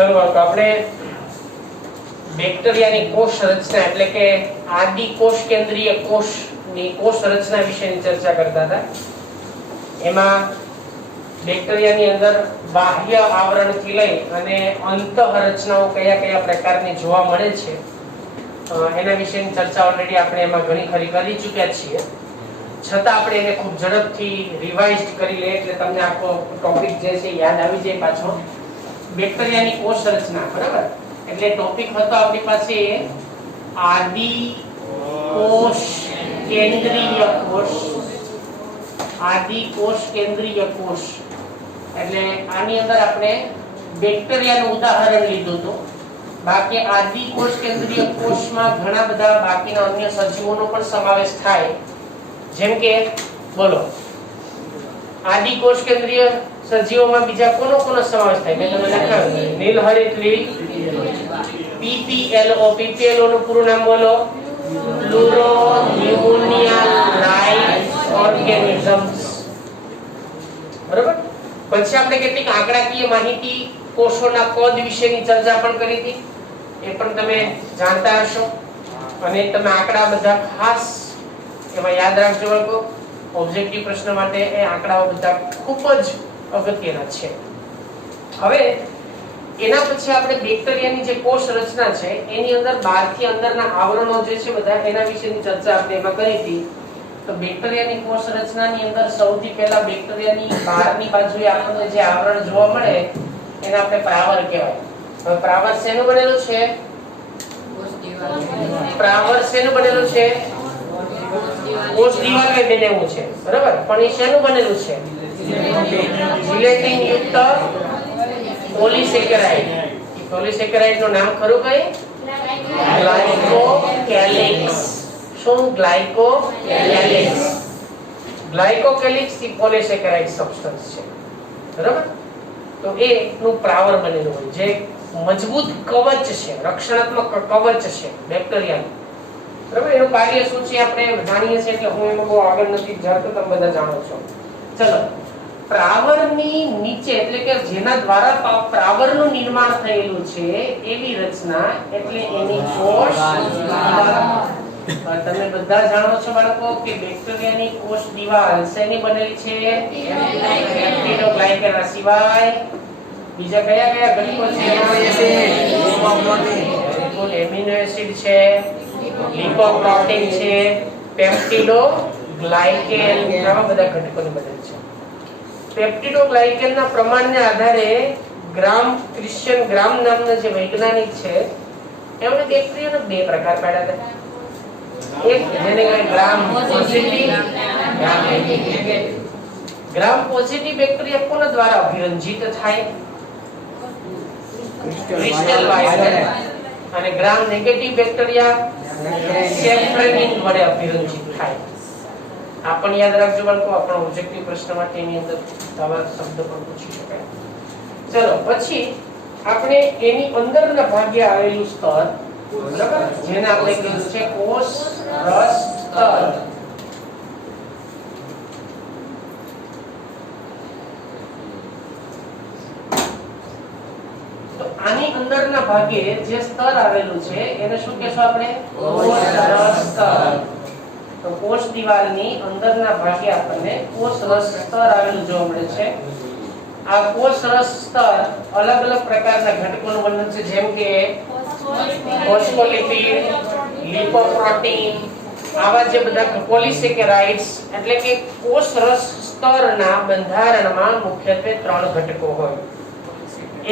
ચલો આપણે બેક્ટેરિયાની કોષ રચના એટલે કે આદિ કોષ કેન્દ્રીય કોષની કોષ રચના વિશેની ચર્ચા કરતા હતા. એમાં બેક્ટેરિયાની અંદર બાહ્ય આવરણથી લઈ અને અંતઃ રચનાઓ કયા કયા પ્રકારની જોવા મળે છે એના વિશેની ચર્ચા ઓલરેડી આપણે એમાં ઘણી ખરી કરી ચૂક્યા છીએ. છતાં આપણે એને ખૂબ ઝડપથી રિવાઇઝ કરી લઈએ એટલે તમને આખો ટોપિક જે છે યાદ આવી જાય પાછો. બેક્ટેરિયાની કોષ રચના, બરાબર? એટલે ટોપિક હતો આપણી પાસે આદિ કોષ કેન્દ્રીય કોષ. આદિ કોષ કેન્દ્રીય કોષ એટલે આની અંદર આપણે બેક્ટેરિયાનું ઉદાહરણ લીધું હતું. બાકી આદિ કોષ કેન્દ્રીય કોષમાં ઘણા બધા બાકીના અન્ય સજીવોનો પણ સમાવેશ થાય. જેમ કે બોલો, આદિ કોષ કેન્દ્રીય સજીવોમાં બીજા કોનો સમાવેશ થાય? મેં તમને લખાવ્યું નીલહરિત લીલ, PPLO. PPLO નું પૂરું નામ બોલો. પ્લુરોન્યુમોનિયા ઓર્ગેનિઝમ્સ. બરાબર? પછી આપણે કેટલીક આંકડાકીય માહિતી કોષોના કદ વિશેની ચર્ચા પણ કરી હતી. એ પણ તમે જાણતા હશો. અને તમે આંકડા બધા ખાસ એમાં યાદ રાખજો બાળકો. ઓબ્જેક્ટિવ પ્રશ્ન માટે એ આંકડાઓ બધા ખૂબ જ અગત્યના છે. હવે એના પછી આપણે બેક્ટેરિયાની જે કોષ રચના છે એની અંદર બહારથી અંદરના આવરણો જે છે બધા એના વિશેની ચર્ચા આપણે એમાં કરી હતી. તો બેક્ટેરિયાની કોષ રચનાની અંદર સૌથી પહેલા બેક્ટેરિયાની બહારની બાજુએ આપણને જે આવરણ જોવા મળે એને આપણે પ્રાવર કહેવાય. હવે પ્રાવર શેનું બનેલું છે? પ્રાવર શેનું બનેલું છે? કોષ દિવાલને બનેલું છે, બરાબર? પણ એ શેનું બનેલું છે? જિલેટિન યુક્ત પોલિસેકેરાઇડ. એ પોલિસેકેરાઇડ નું નામ ખરું કઈ? ગ્લાયકોકેલિક્સ. શું? ગ્લાયકોકેલિક્સ. ગ્લાયકોકેલિક્સ એ પોલિસેકેરાઇડ સબસ્ટન્સ છે, બરાબર? તો એ નું પ્રાવર બનેલું હોય જે મજબૂત કવચ છે, રક્ષણાત્મક કવચ છે બેક્ટેરિયાનું. બરાબર? એનું કાર્ય શું છે આપણે જાણીએ છીએ એટલે હું એમાં બહુ આગળ નથી જતો, તમે બધા જાણો છો. ચલો, પ્રાવરની નીચે એટલે કે જેના દ્વારા પ્રાવરનું નિર્માણ થયેલું છે એવી રચના એટલે એની કોષ દિવાલ. તમે બધા જાણો છો બાળકો કે બેક્ટેરિયાની કોષ દિવાલ શેની બનેલી છે? પેપ્ટિડોગ્લાયકન. આ સિવાય બીજા કયા કયા ઘટકો છે? એમિનો એસિડ છે, લિપોપ્રોટીન છે, પેપ્ટિડોગ્લાયકેન. આવા બધા ઘટકોની બનેલી છે. પેપ્ટિડોગ્લાયકેન ના પ્રમાણને આધારે ક્રિશ્ચિયન ગ્રામ નામના જે વૈજ્ઞાનિક છે એમણે બેક્ટેરિયાના બે પ્રકાર પાડ્યા હતા. એક જેને કહેવાય ગ્રામ પોઝિટિવ, ગ્રામ નેગેટિવ. ગ્રામ પોઝિટિવ બેક્ટેરિયા કોના દ્વારા અભિરંજિત થાય? Crystal wire. અને ગ્રામ નેગેટિવ બેક્ટેરિયા સેફ્રેનિન વડે અભિરંજિત થાય. આપણ યાદ રાખજો બાળકો, આપણો ઓબ્જેક્ટિવ પ્રશ્ન માટે એની અંદર આવા શબ્દ પણ પૂછી શકાય. ચલો, પછી આપણે એની અંદરના ભાગે આવેલું સ્તર, બરાબર, જેને આપણે કહીએ છે કોષ રસ સ્તર. તો આની અંદરના ભાગે જે સ્તર આવેલું છે એને શું કહેશું આપણે? કોષ રસ સ્તર. તો કોષ દિવાલની અંદરના ભાગે આપણને કોષ રસ સ્તર આવેલું જોવા મળે છે. આ કોષ રસ સ્તર અલગ અલગ પ્રકારના ઘટકોનું વર્ણન છે, જેમ કે ફોસ્ફોલિપિડ, લિપોપ્રોટીન, આવા જે બધા પોલિસેકેરાઇડ્સ. એટલે કે કોષ રસ સ્તરના બંધારણમાં મુખ્યત્વે ત્રણ ઘટકો હોય.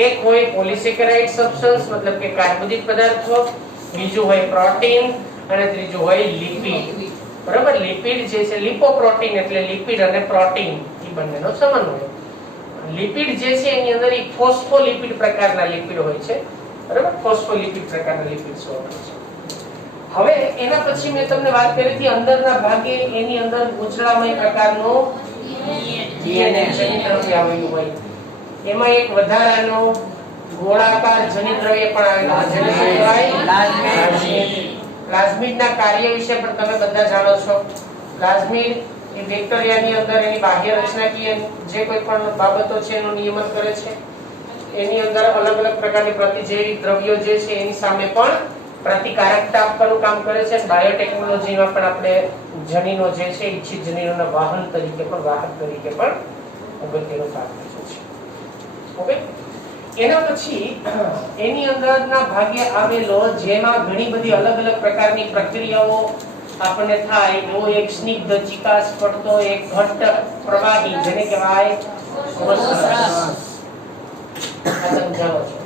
એક હોય પોલિસેકેરાઇડ સબસ્ટન્સ મતલબ કે કાર્બોદિત પદાર્થો, બીજું હોય પ્રોટીન અને ત્રીજું હોય લિપિડ. બરાબર? લિપિડ જે છે, લિપોપ્રોટીન એટલે લિપિડ અને પ્રોટીન એ બંનેનો સમન્વય. લિપિડ જે છે એની અંદર એક ફોસ્ફોલિપિડ પ્રકારના લિપિડ હોય છે, બરાબર? ફોસ્ફોલિપિડ પ્રકારના લિપિડ્સ હોય છે. હવે એના પછી મેં તમને વાત કરી હતી અંદરના ભાગે એની અંદર ઉજળામય પ્રકારનો ડીએનએ જનિદ્રવ્ય આવેલું હોય. એમાં એક વધારાનો ગોળાકાર જનિદ્રવ્ય પણ આવેલું છે, પ્લાઝમિડ. પ્લાઝમિડના કાર્ય વિશે પણ તમે બધા જાણો છો. પ્લાઝમિડ એ બેક્ટેરિયાની અંદર એની બાહ્ય રચનાકીય જે કોઈ પણ બાબતો છે એનું નિયમન કરે છે. એની અંદર અલગ અલગ પ્રકારની પ્રતિજૈવિક દ્રવ્યો જે છે એની સામે પણ પ્રતિકારકતા આપવાનું કામ કરે છે. બાયોટેકનોલોજીમાં પણ આપણે જનીનો જે છે ઈચ્છિત જનીનોના વાહન તરીકે પણ વાહક તરીકે પણ અગત્યનું કામ કરે છે. ઓકે, એના પછી એની અંદરના ભાગે આવેલો જેમાં ઘણી બધી અલગ અલગ પ્રકારની પ્રક્રિયાઓ આપણને થાય એવો એક સ્નિગ્ધ ચિકાસ પડતો એક ઘટ્ટ પ્રવાહી જેને કહેવાય કોષ રસ. આ તમે જાણો છો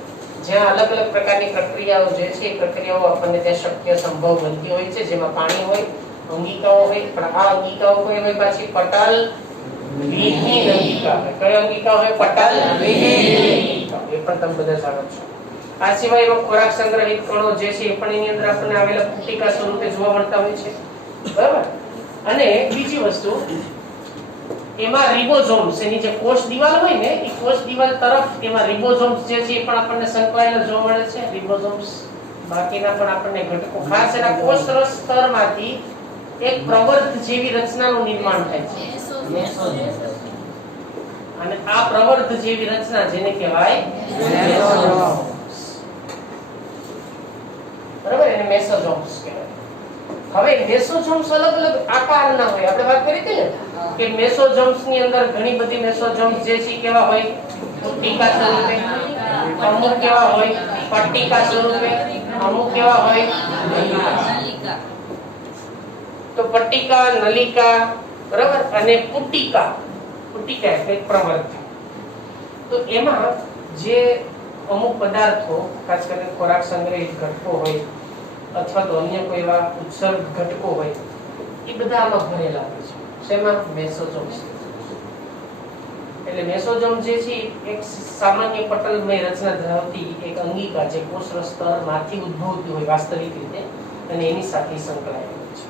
જ્યાં અલગ અલગ પ્રકારની પ્રક્રિયાઓ જે છે એ પ્રક્રિયાઓ આપણને ત્યાં શક્ય સંભવ બનતી હોય છે, જેમાં પાણી હોય, અંગિકાઓ હોય, પણ આ અંગિકાઓ કોઈ હોય પાછી પટલ વિહીન અંગિકા હોય. કઈ અંગિકા હોય? પટલ વિહીન. એ પણ તમે બધા જાણો છો. આ સિવાય એમાં ખોરાક સંગ્રહિત કણો જે છે એ પણ એની અંદર આપણને આવેલા પુટિકા સ્વરૂપે જોવા મળતા હોય છે. બરાબર? અને બીજી વસ્તુ એમાં રિબોઝોમ્સ, એની જે કોષ દિવાલ હોય ને એ કોષ દિવાલ તરફ એમાં રિબોઝોમ્સ જે છે એ પણ આપણને સંકળાયેલા જોવા મળે છે. રિબોઝોમ્સ બાકીના પણ આપણને ઘટકો ખાસ એના કોષ રસ સ્તરમાંથી એક પ્રવર્ત જેવી રચનાનું નિર્માણ થાય છે. અને આ પ્રવર્ત જેવી રચના જેને કહેવાય મેસોઝોમ્સ. બરાબર? એને મેસોઝોમ્સ કહેવાય. હવે મેસોઝોમ્સ અલગ અલગ આકારના હોય. આપણે વાત કરી હતી ને કે મેસોઝોમ્સ ની અંદર ઘણી બધી મેસોઝોમ્સ જે છે કેવા હોય? પુટિકા સ્વરૂપે, અમુક કેવા હોય પટ્ટિકા સ્વરૂપે, અમુક કેવા હોય નલિકા. તો પટ્ટિકા, નલિકા, બરાબર, અને પુટિકા. પુટિકા એટલે પ્રવર્ત. તો એમાં જે અમુક પદાર્થો ખાસ કરીને ખોરાક સંગ્રહિત ઘટકો હોય અથવા તો અન્ય કોઈ એવા ઉત્સર્ગ ઘટકો હોય એ બધા આમાં ભરેલા હોય છે. શેમાં? મેસોઝોમ્સ. એટલે મેસોઝોમ જે છે એક સામાન્ય પટલમય રચના ધરાવતી એક અંગિકા જે કોષરસ સ્તરમાંથી ઉદ્ભવતી હોય વાસ્તવિક રીતે અને એની સાથે સંકળાયેલી હોય છે.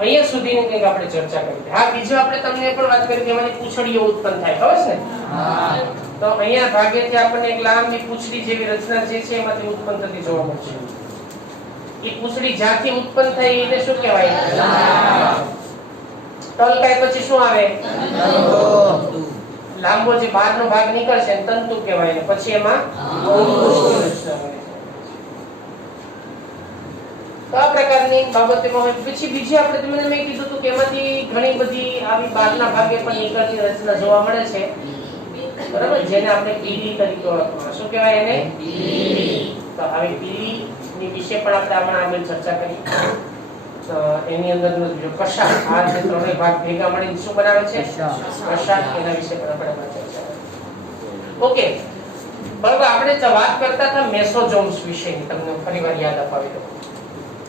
અહીંયા સુધીની કંઈક આપણે ચર્ચા કરી. હા, બીજો આપણે તમને પણ વાત કરી કે એમાંથી પૂંછડીઓ ઉત્પન્ન થાય. ખબર છે ને? હા. તો અહીંયા ભાગેથી આપણને એક લાંબી પૂંછડી જેવી રચના જે છે એમાંથી ઉત્પન્ન થતી જોવા મળશે. એ પૂંછડી જ્યાંથી ઉત્પન્ન થઈ એને શું કહેવાય? તલકાય પછી શું આવે? લાંબો જે બહારનો ભાગ નીકળશે એને તંતુ કહેવાય ને પછી એમાં અંગકોષની રચના બને છે. તો આ પ્રકારની બાબતોમાં હોય. પછી બીજી આપણે તમને મેં કીધું હતું કે એમાંથી ઘણી બધી આવી બહારના ભાગે પણ નીકળતી રચના જોવા મળે છે. બરાબર? જેને આપણે પીલી તરીકે ઓળખવામાં. શું કહેવાય એને? પીલી. તો આવી પીલી ની વિશે પણ આપણે આગળ ચર્ચા કરી. એની અંદરનો જો કશાક, આ જે ત્રણેય ભાગ ભેગા મળીને શું બનાવે છે? કશાક. એના વિશે પણ આપણે ચર્ચા કરી. ઓકે, બરાબર. આપણે વાત કરતા હતા મેસોઝોમ્સ વિશેની. તમને ફરીવાર યાદ અપાવી દઉં.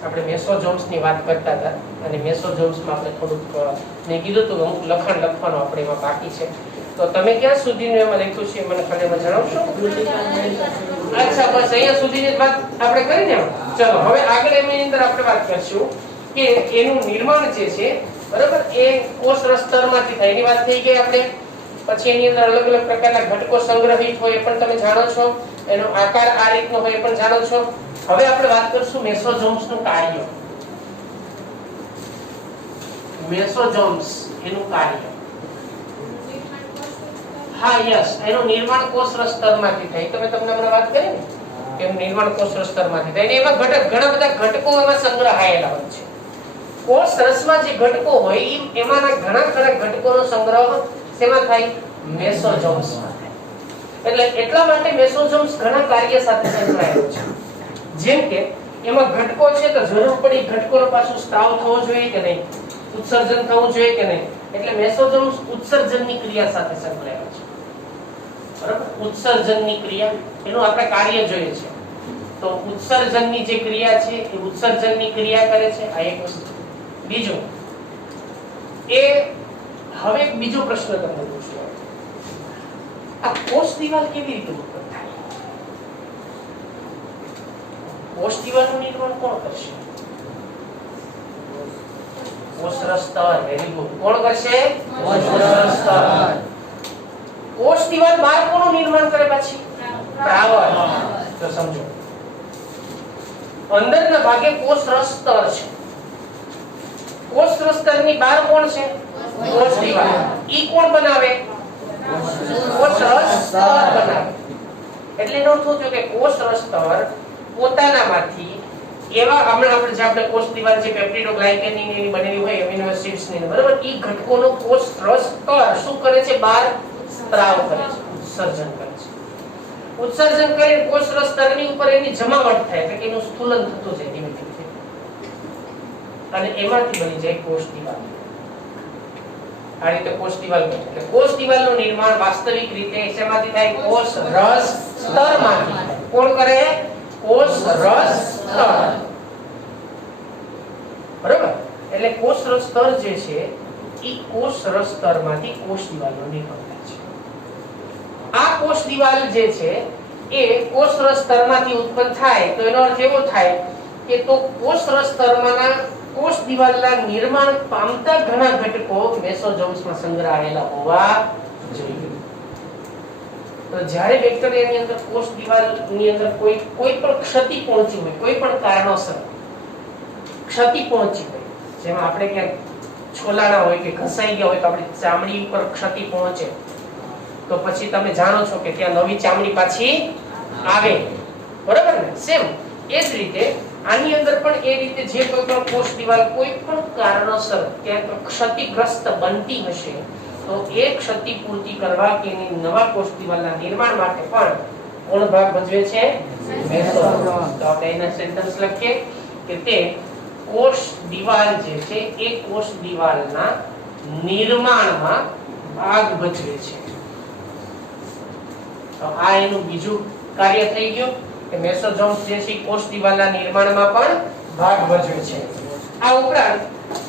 આપણે મેસોઝોમ્સ ની વાત કરતા હતા અને મેસોઝોમ્સ માં આપણે થોડુંક મેં કીધું હતું અમુક લખાણ લખવાનું આપણે એમાં બાકી છે. તો તમે ક્યાં સુધીનું એમાં લખ્યું છે મને ખાલી એમાં જણાવશો? અચ્છા, બસ અહીંયા સુધીની વાત આપણે કરી ને. ચલો હવે આગળ એની અંદર આપણે વાત કરશું કે એનું નિર્માણ જે છે, બરાબર, એ કોષ રસ સ્તરમાંથી થાય. એની વાત થઈ ગઈ આપણે. પછી એની અંદર અલગ અલગ પ્રકારના ઘટકો સંગ્રહિત હોય એ પણ તમે જાણો છો. એનો આકાર આ રીતનો હોય એ પણ જાણો છો. હવે આપણે વાત કરશું મેસોઝોમ્સ નું કાર્ય. મેસોઝોમ્સ એનું કાર્ય. હા, યસ, એનું નિર્માણ કોષ રસ સ્તરમાંથી થાય. તો મેં તમને હમણાં વાત કરી ને કે નિર્માણ કોષ રસ સ્તરમાંથી થાય. એમાં ઘણા બધા ઘટકો એમાં સંગ્રહાયેલા હોય છે. કોષ રસમાં જે ઘટકો હોય એમાંના ઘણા ઘટકોનો સંગ્રહ શેમાં થાય? મેસોઝોમ્સમાં થાય. એટલે એટલા માટે મેસોઝોમ્સ ઘણા કાર્ય સાથે સંકળાયેલા છે. જેમ કે એમાં ઘટકો છે તો જરૂર પડી ઘટકોનો પાછો સ્ત્રાવ થવો જોઈએ કે નહીં, ઉત્સર્જન થવું જોઈએ કે નહીં. એટલે મેસોઝોમ્સ ઉત્સર્જનની ક્રિયા સાથે સંકળાયેલા છે. બરાબર? ઉત્સર્જનની ક્રિયા એનું આપણે કાર્ય જોઈએ છે. તો ઉત્સર્જનની જે ક્રિયા છે એ ઉત્સર્જનની ક્રિયા કરે છે. આ એક વસ્તુ. બીજું એ હવે એક બીજો પ્રશ્ન તમને પૂછું. આ કોષ દિવાલ કેવી રીતે ઉત્પન્ન થાય? કોષ દિવાલનું નિર્માણ કોણ કરશે? કોષ રસ સ્તર. Very good. કોણ કરશે? કોષ રસ સ્તર. કોષ દિવાલ બહાર કોનું નિર્માણ કરે પછી? પ્રાવર. તો સમજો અંદરના ભાગે કોષ રસ સ્તર છે. કોષ રસ સ્તરની બહાર કોણ છે? કોષ દિવાલ. ઈ કોણ બનાવે? કોષ રસ સ્તર બનાવે. એટલે એનો અર્થ શું થયો કે કોષ સ્તર પોતાનામાંથી એવા હમણાં આપણે કોષ દિવાલ જે પેપ્ટિડોગ્લાયકેનની એની બનેલી હોય એમિનો એસિડ્સ ની બરાબર ઈ ઘટકોનો કોષ સ્તર શું કરે છે બહાર સ્ત્રાવ કરે છે ઉત્સર્જન કરે છે ઉત્સર્જન કરીને કોષ સ્તરની ઉપર એની જમાવટ થાય એટલે કે એનું સ્થૂલન થતું જાય ધીમે ધીમે અને એમાંથી બની જાય કોષ દિવાલ આ રીતે કોષ દિવાલ બને એટલે કોષ દિવાલનું નિર્માણ વાસ્તવિક રીતે શેમાંથી થાય કોષ રસ સ્તરમાંથી કોણ કરે કોષ રસ સ્તર બરાબર એટલે કોષ રસ સ્તર જે છે ઈ કોષ રસ સ્તરમાંથી કોષ દિવાલનું નિર્માણ થાય છે આ કોષ દિવાલ જે છે એ કોષ રસ સ્તરમાંથી ઉત્પન્ન થાય તો એનો અર્થ એવો થાય કે તો કોષ રસ સ્તરમાંના કોષ દિવાલના નિર્માણ પામતા ઘણા ઘટકો મેસોઝોમ્સમાં સંગ્રહાયેલા હોવા જોઈએ તો જ્યારે બેક્ટેરિયાની અંદર કોષ દિવાલની અંદર કોઈ પણ ક્ષતિ પહોંચી હોય કોઈ પણ કારણોસર ક્ષતિ પહોંચી હોય જેમાં આપણે ક્યાંક છોલાના હોય કે ઘસાઈ ગયા હોય તો આપણી ચામડી ઉપર ક્ષતિ પહોંચે તો પછી તમે જાણો છો કે ત્યાં નવી ચામડી પાછી આવે બરાબર ને સેમ એ જ રીતે આની અંદર પણ એ રીતે જે કોઈ પણ કોષ દિવાલ કોઈ પણ કારણોસર ક્યાંક ક્ષતિગ્રસ્ત બનતી હશે તો એ ક્ષતિ પૂર્તિ કરવા કે નવા કોષ દિવાલના નિર્માણ માટે પણ કોણ ભાગ ભજવે છે મેસોઝોમ તો આપણે એના સેન્ટેન્સ લખીએ કે તે કોષ દિવાલ જે છે એ કોષ દિવાલના નિર્માણમાં ભાગ ભજવે છે તો આ એનું બીજું કાર્ય થઈ ગયું કે મેસોઝોમ્સ જે છે કોષ દિવાલના નિર્માણમાં પણ ભાગ ભજવે છે આ ઉપરાંત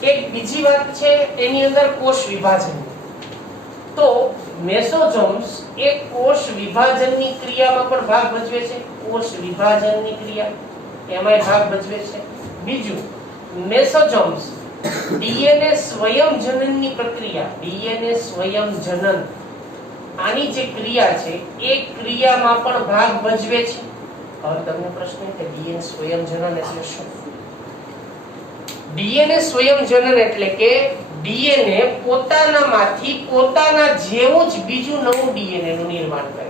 એક બીજી વાત છે એની અંદર કોષ વિભાજન તો મેસોઝોમ્સ એ કોષ વિભાજનની ક્રિયામાં પણ ભાગ ભજવે છે કોષ વિભાજનની ક્રિયા એમાં ભાગ ભજવે છે બીજું મેસોઝોમ્સ ડીએનએ સ્વયંજનનની પ્રક્રિયા ડીએનએ સ્વયંજનન આની જે ક્રિયા છે એ ક્રિયામાં પણ ભાગ ભજવે છે હવે તમને પ્રશ્ન છે ડીએનએ સ્વયંજનન એટલે શું ડીએનએ સ્વયંજનન એટલે કે ડીએનએ પોતાનામાંથી પોતાના જેવું જ બીજું નવું ડીએનએ નું નિર્માણ કરે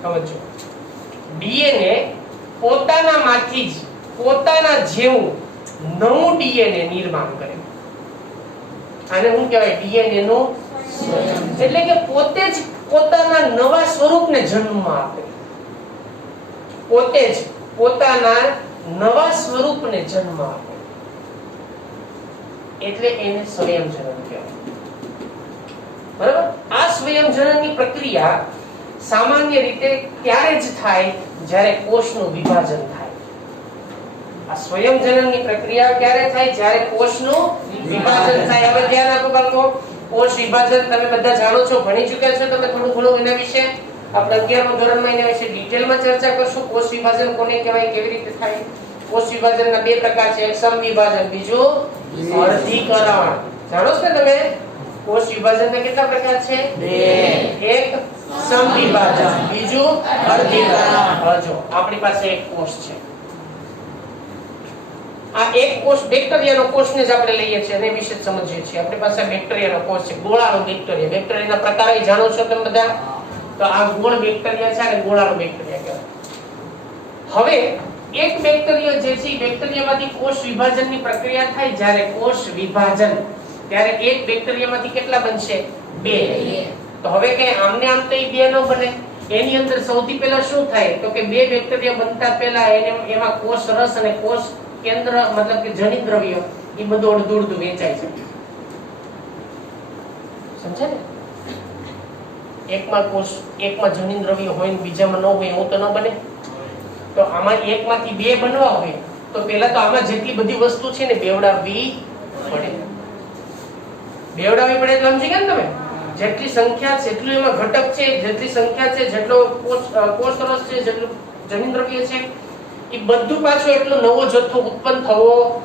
સમજો ડીએનએ પોતાનામાંથી જ પોતાના જેવું નવું ડીએનએ નિર્માણ કરે આને શું કહેવાય ડીએનએ નું એટલે કે પોતે જ પોતાના નવા સ્વરૂપને જન્મ આપે પોતે જ પોતાના નવા સ્વરૂપને જન્મ આપે એટલે એને સ્વયંજનન કહેવાય બરાબર આ સ્વયંજનનની પ્રક્રિયા સામાન્ય રીતે ત્યારે જ થાય જ્યારે કોષનું વિભાજન થાય આ સ્વયંજનનની પ્રક્રિયા ક્યારે થાય જ્યારે કોષનું વિભાજન થાય હવે ધ્યાન આપો બાળકો કોષ વિભાજન તમે બધા જાણો છો ભણી ચૂક્યા છો તમે થોડું ઘણું એના વિશે આપણે 11મા ધોરણમાં એના વિશે ડિટેલમાં ચર્ચા કરશું કોષ વિભાજન કોને કહેવાય કેવી રીતે થાય કોષ વિભાજનના બે પ્રકાર છે એક સમવિભાજન બીજું અર્ધીકરણ જાણો છો ને તમે કોષ વિભાજનના કેટલા પ્રકાર છે બે એક સમવિભાજન બીજું અર્ધીકરણ જો આપણી પાસે એક કોષ છે આ એક કોષ બેક્ટેરિયાનો કોષને જ આપણે લઈએ છીએ અને વિશે સમજીએ છીએ આપણી પાસે બેક્ટેરિયાનો કોષ છે ગોળાનો બેક્ટેરિયા બેક્ટેરિયાના પ્રકાર જાણો છો તમે બધા તો આ ગોળ બેક્ટેરિયા છે અને ગોળાનો બેક્ટેરિયા કહેવાય હવે એક બેક્ટેરિયા જે છે બેક્ટેરિયામાંથી કોષ વિભાજનની પ્રક્રિયા થાય જ્યારે કોષ વિભાજન ત્યારે એક બેક્ટેરિયામાંથી કેટલા બનશે બે તો હવે કે આમને આમ તો બે ન બને એની અંદર સૌથી પહેલા શું થાય તો કે બે બેક્ટેરિયા બનતા પહેલા એમાં કોષ રસ અને કોષ કેન્દ્ર મતલબ કે જનિત દ્રવ્ય એ બધું અડધું વેચાય છે સમજે ને એકમાં જનિત દ્રવ્ય હોય ને બીજામાં ન હોય એવું તો ન બને તો આમાં એકમાંથી બે બનવા હોય તો પહેલા તો આમાં જેટલી બધી વસ્તુ છે ને બેવડાવવી પડે એટલે સમજી ગયા ને તમે જેટલી સંખ્યા છે એટલું એમાં ઘટક છે જેટલી સંખ્યા છે જેટલો કોષ રસ છે જેટલું જનિત દ્રવ્ય છે એ બધું પાછું એટલો નવો જથ્થો ઉત્પન્ન થવો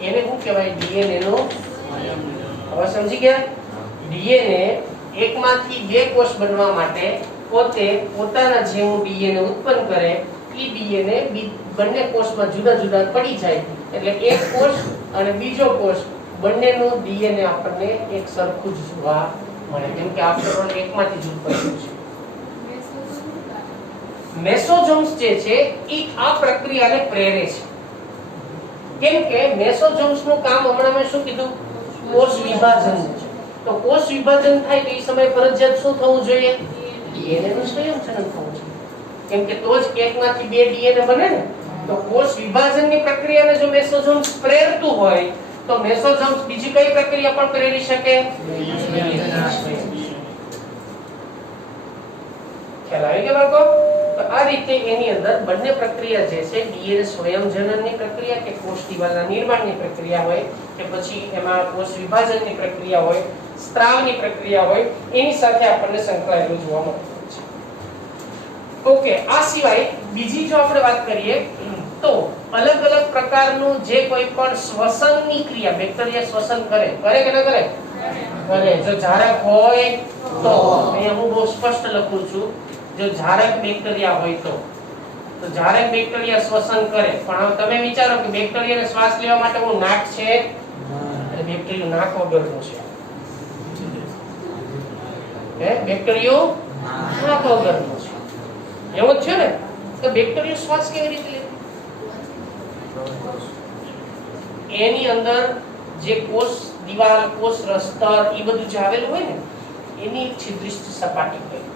એને શું કહેવાય ડીએનએ નો હવે સમજી ગયા ડીએનએ એકમાંથી બે કોષ બનવા માટે પોતે પોતાના જેવું ડીએનએ ઉત્પન્ન કરે એ ડીએનએ બંને કોષમાં જુદા જુદા પડી જાય એટલે એક કોષ અને બીજો કોષ બંનેનું ડીએનએ આપણને એક સરખું જ જોવા મળે, કેમ કે આફ્ટર ઓલ એકમાંથી જ ઉત્પન્ન છે. મેસોઝોમ્સ જે છે એ આ પ્રક્રિયાને પ્રેરે છે, કેમ કે મેસોઝોમ્સ નું કામ હમણાં મેં શું કીધું, કોષ વિભાજન છે. તો કોષ વિભાજન થાય તો એ સમયે ફરજિયાત શું થવું જોઈએ, ડીએનએ નું સંયોજન થવું જોઈએ, કેમ કે તો જ એકમાંથી બે ડીએનએ બને ને. તો કોષ વિભાજનની પ્રક્રિયાને જો મેસોઝોમ્સ પ્રેરતું હોય તો મેસોઝોમ્સ બીજી કઈ પ્રક્રિયા પણ પ્રેરી શકે. ખ્યાલ આવી ગયો બાળકો? તો આ રીતે એની અંદર બંને પ્રક્રિયા જે છે, ડીએનએ સ્વયંજનનની પ્રક્રિયા કે કોષ દિવાલના નિર્માણની પ્રક્રિયા હોય કે પછી એમાં કોષ વિભાજનની પ્રક્રિયા હોય, સ્ત્રાવની પ્રક્રિયા હોય, એની સાથે આપણને સંકળાયેલું જોવા મળતું છે. ઓકે, આ સિવાય બીજી જો આપણે વાત કરીએ તો અલગ અલગ પ્રકારનું જે કોઈ પણ શ્વસનની ક્રિયા બેક્ટેરિયા શ્વસન કરે કે ન કરે? કરે. જો ઝારક હોય તો અહીંયા હું બહુ સ્પષ્ટ લખું છું, જો ઝારક બેક્ટેરિયા હોય તો ઝારક બેક્ટેરિયા શ્વસન કરે. પણ હવે તમે વિચારો કે બેક્ટેરિયાને શ્વાસ લેવા માટે હું નાક છે, અને બેક્ટેરિયા નાક વગરનું છે. બેક્ટેરિયો નાક વગરનું છે, એવું જ છે ને? તો બેક્ટેરિયા શ્વાસ કેવી રીતે લે? એની અંદર જે કોષ દિવાલ, કોષ રસ્તર એ બધું જે આવેલું હોય ને, એની એક છિદ્રિષ્ટ સપાટી હોય,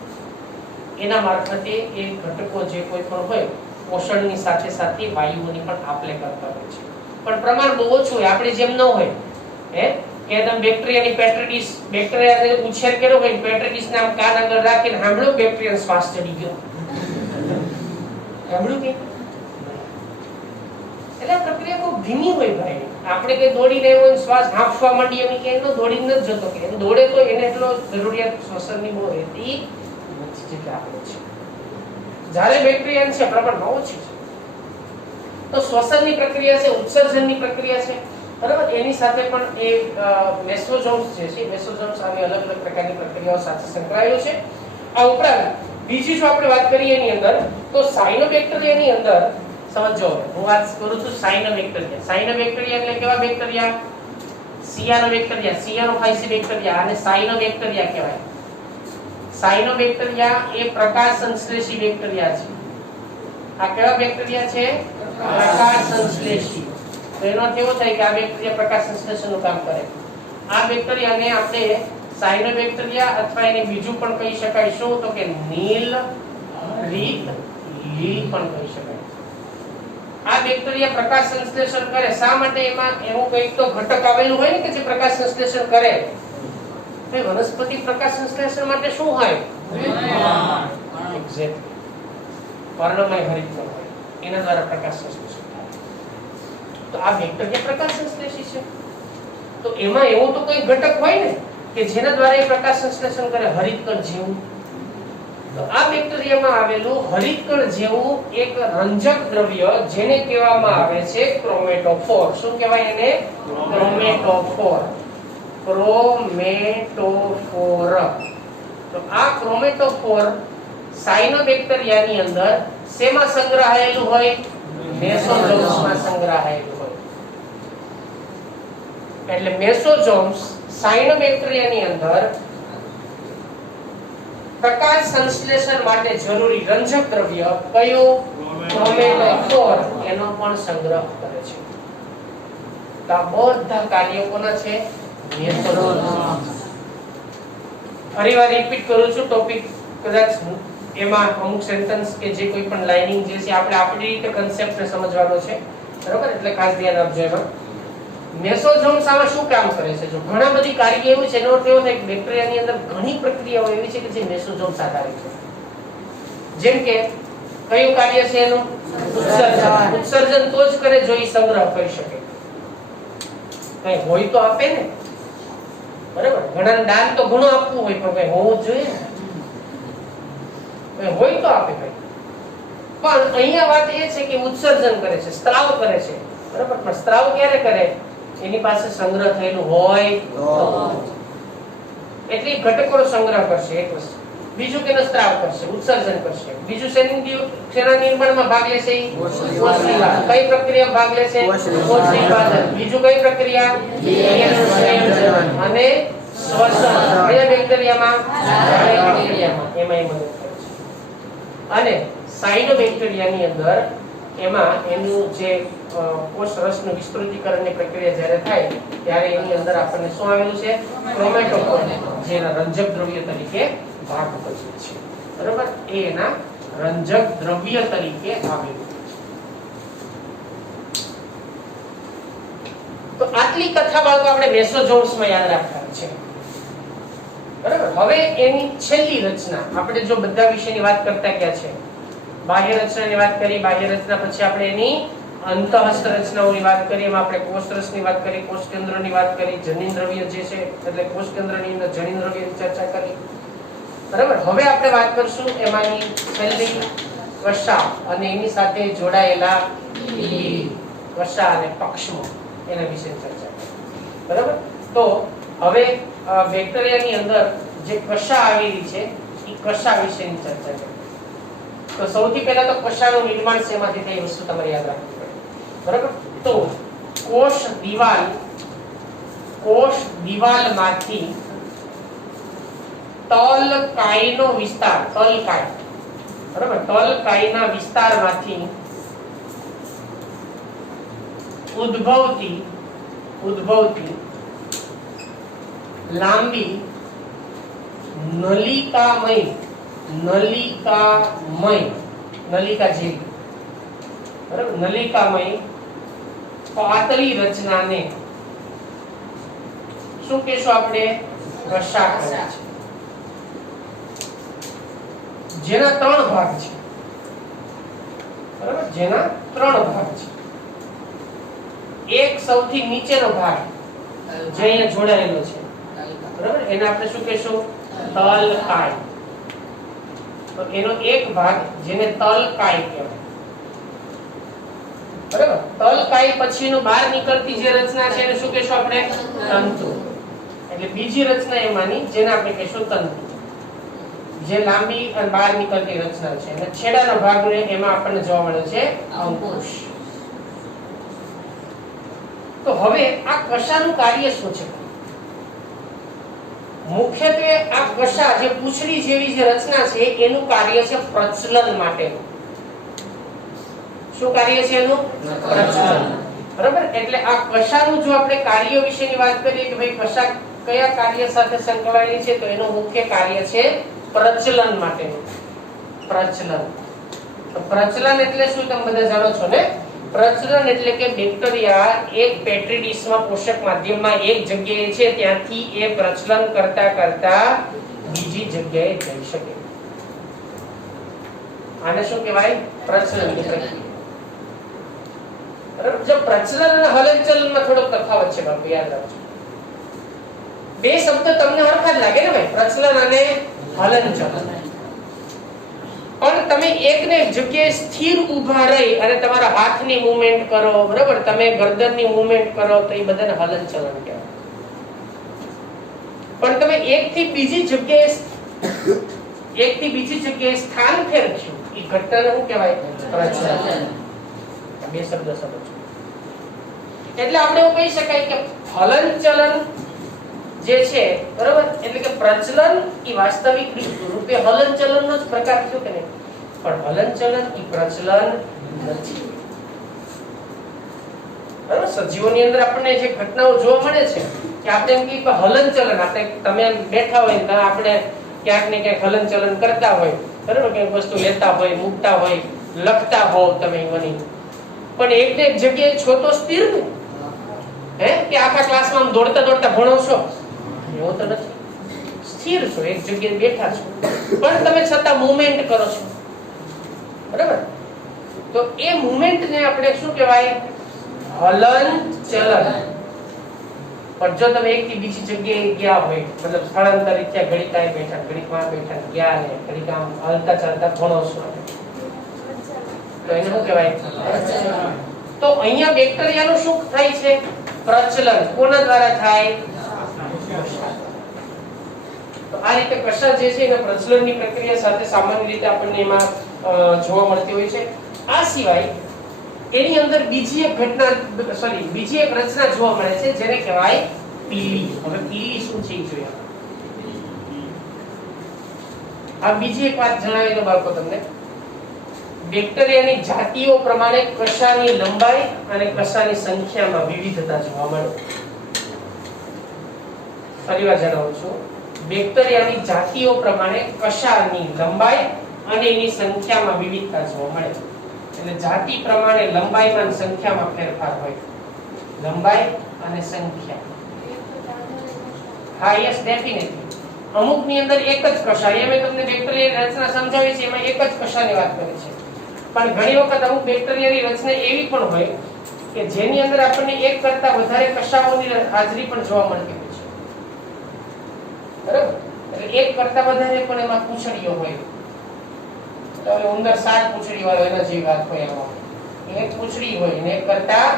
એના મારફતે એ ઘટકો જે કોઈ પણ હોય પોષણની સાથે સાથે વાયુઓની પણ આપલે કરતા હોય છે. પણ પ્રમાણ બહુ ઓછું હોય, આપણે જેમ ન હોય કે તમે બેક્ટેરિયાની પેટ્રિટિસ, બેક્ટેરિયાને ઉછેર કર્યો હોય, પેટ્રિટિસ નામ કાન આગળ રાખીને સાંભળો બેક્ટેરિયાનો શ્વાસ ચડી ગયો, સાંભળ્યું કે? એટલે પ્રક્રિયા ખૂબ ધીમી હોય ભાઈ. આપણે કે દોડીને એવો શ્વાસ હાંફવા માંડીએ એમ કે એનો દોડીને ન જતો, કે એમ દોડે તો એને એટલો જરૂરિયાત શ્વસનની બહુ રહેતી નથી જેટલા આપણે છે. જ્યારે બેક્ટેરિયા છે પ્રમાણ બહુ ઓછી છે. તો શ્વસનની પ્રક્રિયા છે, ઉત્સર્જનની પ્રક્રિયા છે, બરાબર? એની સાથે પણ એ મેસોઝોમ્સ જે છે, મેસોઝોમ્સ આવી અલગ અલગ પ્રકારની પ્રક્રિયાઓ સાથે સંકળાયેલું છે. આ ઉપરાંત બીજી જો આપણે વાત કરીએ એની અંદર તો સાયનોબેક્ટેરિયાની અંદર સમજો, હું વાત કરું છું સાયનોબેક્ટેરિયા. સાયનોબેક્ટેરિયા એટલે કેવા બેક્ટેરિયા? સિયાનોબેક્ટેરિયા, સિયાનોફાઇસી બેક્ટેરિયા અને સાયનોબેક્ટેરિયા કહેવાય. સાયનોબેક્ટેરિયા એ પ્રકાશ સંશ્લેષી બેક્ટેરિયા છે. આ કેવા બેક્ટેરિયા છે? પ્રકાશ સંશ્લેષી. તો એનો અર્થ એવો થાય કે આ બેક્ટેરિયા પ્રકાશ સંશ્લેષણનું કામ કરે. આ બેક્ટેરિયાને આપણે સાયનોબેક્ટેરિયા અથવા એને બીજું પણ કહી શકાય. શું? તો કે નીલ રીત લીલ પણ કહી શકાય. આ બેક્ટેરિયા પ્રકાશ સંશ્લેષણ કરે. શા માટે? એમાં એવું કંઈક તો ઘટક આવેલું હોય ને કે જે પ્રકાશ સંશ્લેષણ કરે. વનસ્પતિ પ્રકાશ સંશ્લેષણ માટે શું હોય? એક્ઝેક્ટલી વર્ણમય હરિતકણ હોય, એના દ્વારા પ્રકાશ સંશ્લેષણ થાય. તો આ બેક્ટેરિયા પ્રકાશ સંશ્લેષી છે. તો એમાં એવો તો કોઈ ઘટક હોય ને કે જેના દ્વારા એ પ્રકાશ સંશ્લેષણ કરે, હરિતકણ જેવું. તો આ બેક્ટેરિયામાં આવેલું હરિતકણ જેવું એક રંજક દ્રવ્ય જેને કહેવામાં આવે છે ક્રોમેટોફોર. શું કહેવાય એને? ક્રોમેટોફોર. ક્રોમેટોફોર. તો આ ક્રોમેટોફોર સાયનોબેક્ટેરિયાની અંદર શેમાં સંગ્રહાયેલું હોય? મેસોઝોમ્સમાં સંગ્રહાયેલું હોય. એટલે મેસોઝોમ્સ સાયનોબેક્ટેરિયાની અંદર પ્રકાશ સંશ્લેષણ માટે જરૂરી રંજક દ્રવ્ય કયું? ક્રોમેટોફોર. એનો પણ સંગ્રહ કરે છે. તો આ બધા કાર્યો કોના છે? મેસોઝોમ્સ. ફરીવાર રિપીટ કરું છું ટોપિક, કદાચ એમાં અમુક સેન્ટેન્સ કે જે કોઈ પણ લાઇનિંગ જે છે આપણે આપણી રીતે કન્સેપ્ટને સમજવાનો છે, બરાબર? એટલે ખાસ ધ્યાન આપજો. એમાં મેસોઝોમ્સ આમાં શું કામ કરે છે? જો ઘણા બધી કાર્ય એવું છે, એનો અર્થ એવો થાય કે બેક્ટેરિયાની અંદર ઘણી પ્રક્રિયાઓ એવી છે કે જે મેસોઝોમ્સ આધારિત છે. જેમ કે કયું કાર્ય છે એનું? ઉત્સર્જન. ઉત્સર્જન તો જ કરે જો એ સંગ્રહ કરી શકે. કઈ હોય તો આપે ને, બરાબર? ઘણા દાન તો ઘણું આપવું હોય પણ કઈ હોવું જ જોઈએ ને, હોય તો આપે કઈ. પણ અહીંયા વાત એ છે કે ઉત્સર્જન કરે છે, સ્ત્રાવ કરે છે, બરાબર? પણ સ્ત્રાવ ક્યારે કરે? એની પાસે સંગ્રહ થયેલું હોય તો. એટલે ઘટકોનો સંગ્રહ કરશે. એક વસ્તુ બીજું કેનો સ્ત્રાવ કરશે, ઉત્સર્જન કરશે. બીજું શેના નિર્માણમાં ભાગ લેશે? કોષ. કઈ પ્રક્રિયામાં ભાગ લેશે? કોષ વિભાજન. બીજું કઈ પ્રક્રિયા? સંયોજન અને શ્વસન. કયા બેક્ટેરિયામાં? બેક્ટેરિયામાં. એમાં મદદ કરે છે. અને સાયનોબેક્ટેરિયાની અંદર એમાં એનું જે કોષ રસનું વિસ્તૃતીકરણની પ્રક્રિયા જ્યારે થાય ત્યારે એની અંદર આપણને શું આવેલું છે? ક્રોમેટોફોર, જેના રંજક દ્રવ્ય તરીકે ભાગ ભજવે છે. બરાબર? એ એના રંજક દ્રવ્ય તરીકે આવેલું છે. તો આટલી કથા બાળકો આપણે મેસોઝોમ્સમાં યાદ રાખવાની છે. બરાબર? હવે એની છેલ્લી રચના આપણે જો બધા વિશેની વાત કરતા ગયા છે. બાહ્ય રચનાની વાત કરી, બાહ્ય રચના પછી આપણે એની અંતઃસ્થ રચનાઓની વાત કરી, એમાં આપણે કોષરસની વાત કરી, કોષ કેન્દ્રોની વાત કરી, જનીન દ્રવ્ય જે છે એટલે કોષ કેન્દ્રની અંદર જનીન દ્રવ્યની ચર્ચા કરી. બરાબર? હવે આપણે વાત કરશું એમાંની છેલ્લી વસા અને એની સાથે જોડાયેલા વસા અને પક્ષમો એના વિશે ચર્ચા કરી. બરાબર? તો હવે બેક્ટેરિયાની અંદર જે કશા આવેલી છે એ કશા વિશેની ચર્ચા કરી. તો સૌથી પહેલા તો કશાનું નિર્માણ શેમાંથી થાય એ વસ્તુ તમારે યાદ રાખવી પડે. બરાબર? તો કોષ દિવાલમાંથી તલકાયનો વિસ્તાર, તલકાય, બરાબર, તલકાયના વિસ્તારમાંથી ઉદ્ભવતી લાંબી નલિકા જેવી, બરાબર, નલિકામય પાતળી રચનાને શું કહેશું આપણે? કશા કહે છે. જેના 3 ભાગ છે. બરાબર? જેના 3 ભાગ છે. એક સૌથી નીચેનો ભાગ જે અહીંયા જોડાયેલો છે, બરાબર, એને આપણે શું કહેશું? તલકાય. તો એનો એક ભાગ જેને તલકાય કહેવાય. બરાબર? તલકાય પછીનું બહાર નીકળતી જે રચના છે એને શું કહેશું આપણે? તંતુ. એટલે બીજી રચના એમાંની જેને આપણે કહેશું તંતુ, જે લાંબી અને બહાર નીકળતી રચના છે. અને છેડાનો ભાગ એમાં આપણને જોવા મળે છે અંકુશ. તો હવે આ કશાનું કાર્ય શું છે? મુખ્યત્વે આ કશા જે પૂંછડી જેવી જે રચના છે એનું કાર્ય છે પ્રચલન માટેનું. શું કાર્ય છે એનું? પ્રચલન. બરાબર? એટલે આ કશાનું જો આપણે કાર્ય વિશેની વાત કરીએ કે ભાઈ કશા કયા કાર્ય સાથે સંકળાયેલી છે, તો એનું મુખ્ય કાર્ય છે પ્રચલન માટેનું. પ્રચલન. તો પ્રચલન એટલે શું તમે બધા જાણો છો ને? પ્રચલન એટલે કે બેક્ટેરિયા એક પેટ્રી ડીશમાં પોષક માધ્યમમાં એક જગ્યાએ છે ત્યાંથી એ પ્રચલન કરતા કરતા બીજી જગ્યાએ જઈ શકે. આને શું કહેવાય? પ્રચલનની પ્રક્રિયા. બરાબર? જો પ્રચલન અને હલનચલનમાં થોડો તફાવત છે બાપુ, યાદ રાખજો. બે શબ્દ તમને હરખા જ લાગે ને ભાઈ, પ્રચલન અને હલનચલન. પણ તમે એકને એક જગ્યાએ સ્થિર ઊભા રહી અને તમારા હાથની મૂવમેન્ટ કરો, બરાબર, તમે ગરદનની મૂવમેન્ટ કરો, તો એ બધાને હલનચલન કહેવાય. પણ તમે એકથી બીજી જગ્યાએ સ્થાન ફેરવ્યું, એ ઘટનાને શું કહેવાય? પ્રચલન. બે શબ્દ સમજો. એટલે આપણે એવું કહી શકાય કે હલનચલન જે છે, બરાબર, એટલે કે પ્રચલન એ વાસ્તવિક રૂપે હલનચલનનો જ પ્રકાર થયો કે નહીં? પણ હલનચલન એ પ્રચલન નથી. બરાબર? સજીવોની અંદર આપણને જે ઘટનાઓ જોવા મળે છે કે આપણે એમ કહીએ કે હલનચલન, આપણે તમે બેઠા હોય તો આપણે ક્યાંક ને ક્યાંક હલનચલન કરતા હોય, બરાબર, કંઈક વસ્તુ લેતા હોય, મૂકતા હોય, લખતા હોવ તમે બની, પણ એક ને એક જગ્યાએ છો તો સ્થિર ને? હે કે આખા ક્લાસમાં આમ દોડતા દોડતા ભણો છો? એવું તો નથી. સ્થિર છો, એક જગ્યાએ બેઠા છો, પણ તમે છતાં મૂવમેન્ટ કરો છો. બરાબર? તો એ મૂવમેન્ટને આપણે શું કહેવાય? હલનચલન. પણ જો તમે એકથી બીજી જગ્યાએ ગયા હોય, મતલબ સ્થળાંતરિત થયા, ઘડીક અહીં બેઠા, ઘડીક માં બેઠા, ગયા ને ઘડીક આમ હલતા ચાલતા ભણો છો, તો એને શું કહેવાય? તો અહીંયા બેક્ટેરિયાનું શું થાય છે? પ્રચલન. કોના દ્વારા થાય? તો આ રીતે કશા જે છે એના પ્રજનનની પ્રક્રિયા સાથે સામાન્ય રીતે આપણને એમાં જોવા મળતી હોય છે. આ સિવાય એની અંદર બીજી એક રચના જોવા મળે છે જેને કહેવાય પીલી. હવે પીલી શું છે એ જોઈએ. આ બીજી એક વાત જણાવી દો બાળકો તમને. બેક્ટેરિયાની જાતિઓ પ્રમાણે કશાની લંબાઈ અને કશાની સંખ્યામાં વિવિધતા જોવા મળે. ફરીવાર જણાવું છું. બેક્ટેરિયાની જાતિઓ પ્રમાણે કશાની લંબાઈ અને એની સંખ્યામાં વિવિધતા જોવા મળે. એટલે જાતિ પ્રમાણે લંબાઈમાં અને સંખ્યામાં ફેરફાર હોય. લંબાઈ અને સંખ્યા. હા, યસ, ડેફિનેટલી. અમુક ની અંદર એક જ કશા, એ મેં તમને બેક્ટેરિયાની રચના સમજાવી છે, એમાં એક જ કશાની વાત કરી છે. પણ ઘણી વખત અમુક બેક્ટેરિયાની રચના એવી પણ હોય કે જેની અંદર આપણને એક કરતા વધારે કશાઓની હાજરી પણ જોવા મળતી હોય છે. બરાબર? એટલે એક કરતા વધારે પણ એમાં પૂંછડીઓ હોય. તો હવે ઉંદર 7 પૂંછડી વાળો એના જેવી વાત હોય. એમાં એક પૂંછડી હોય ને એક કરતા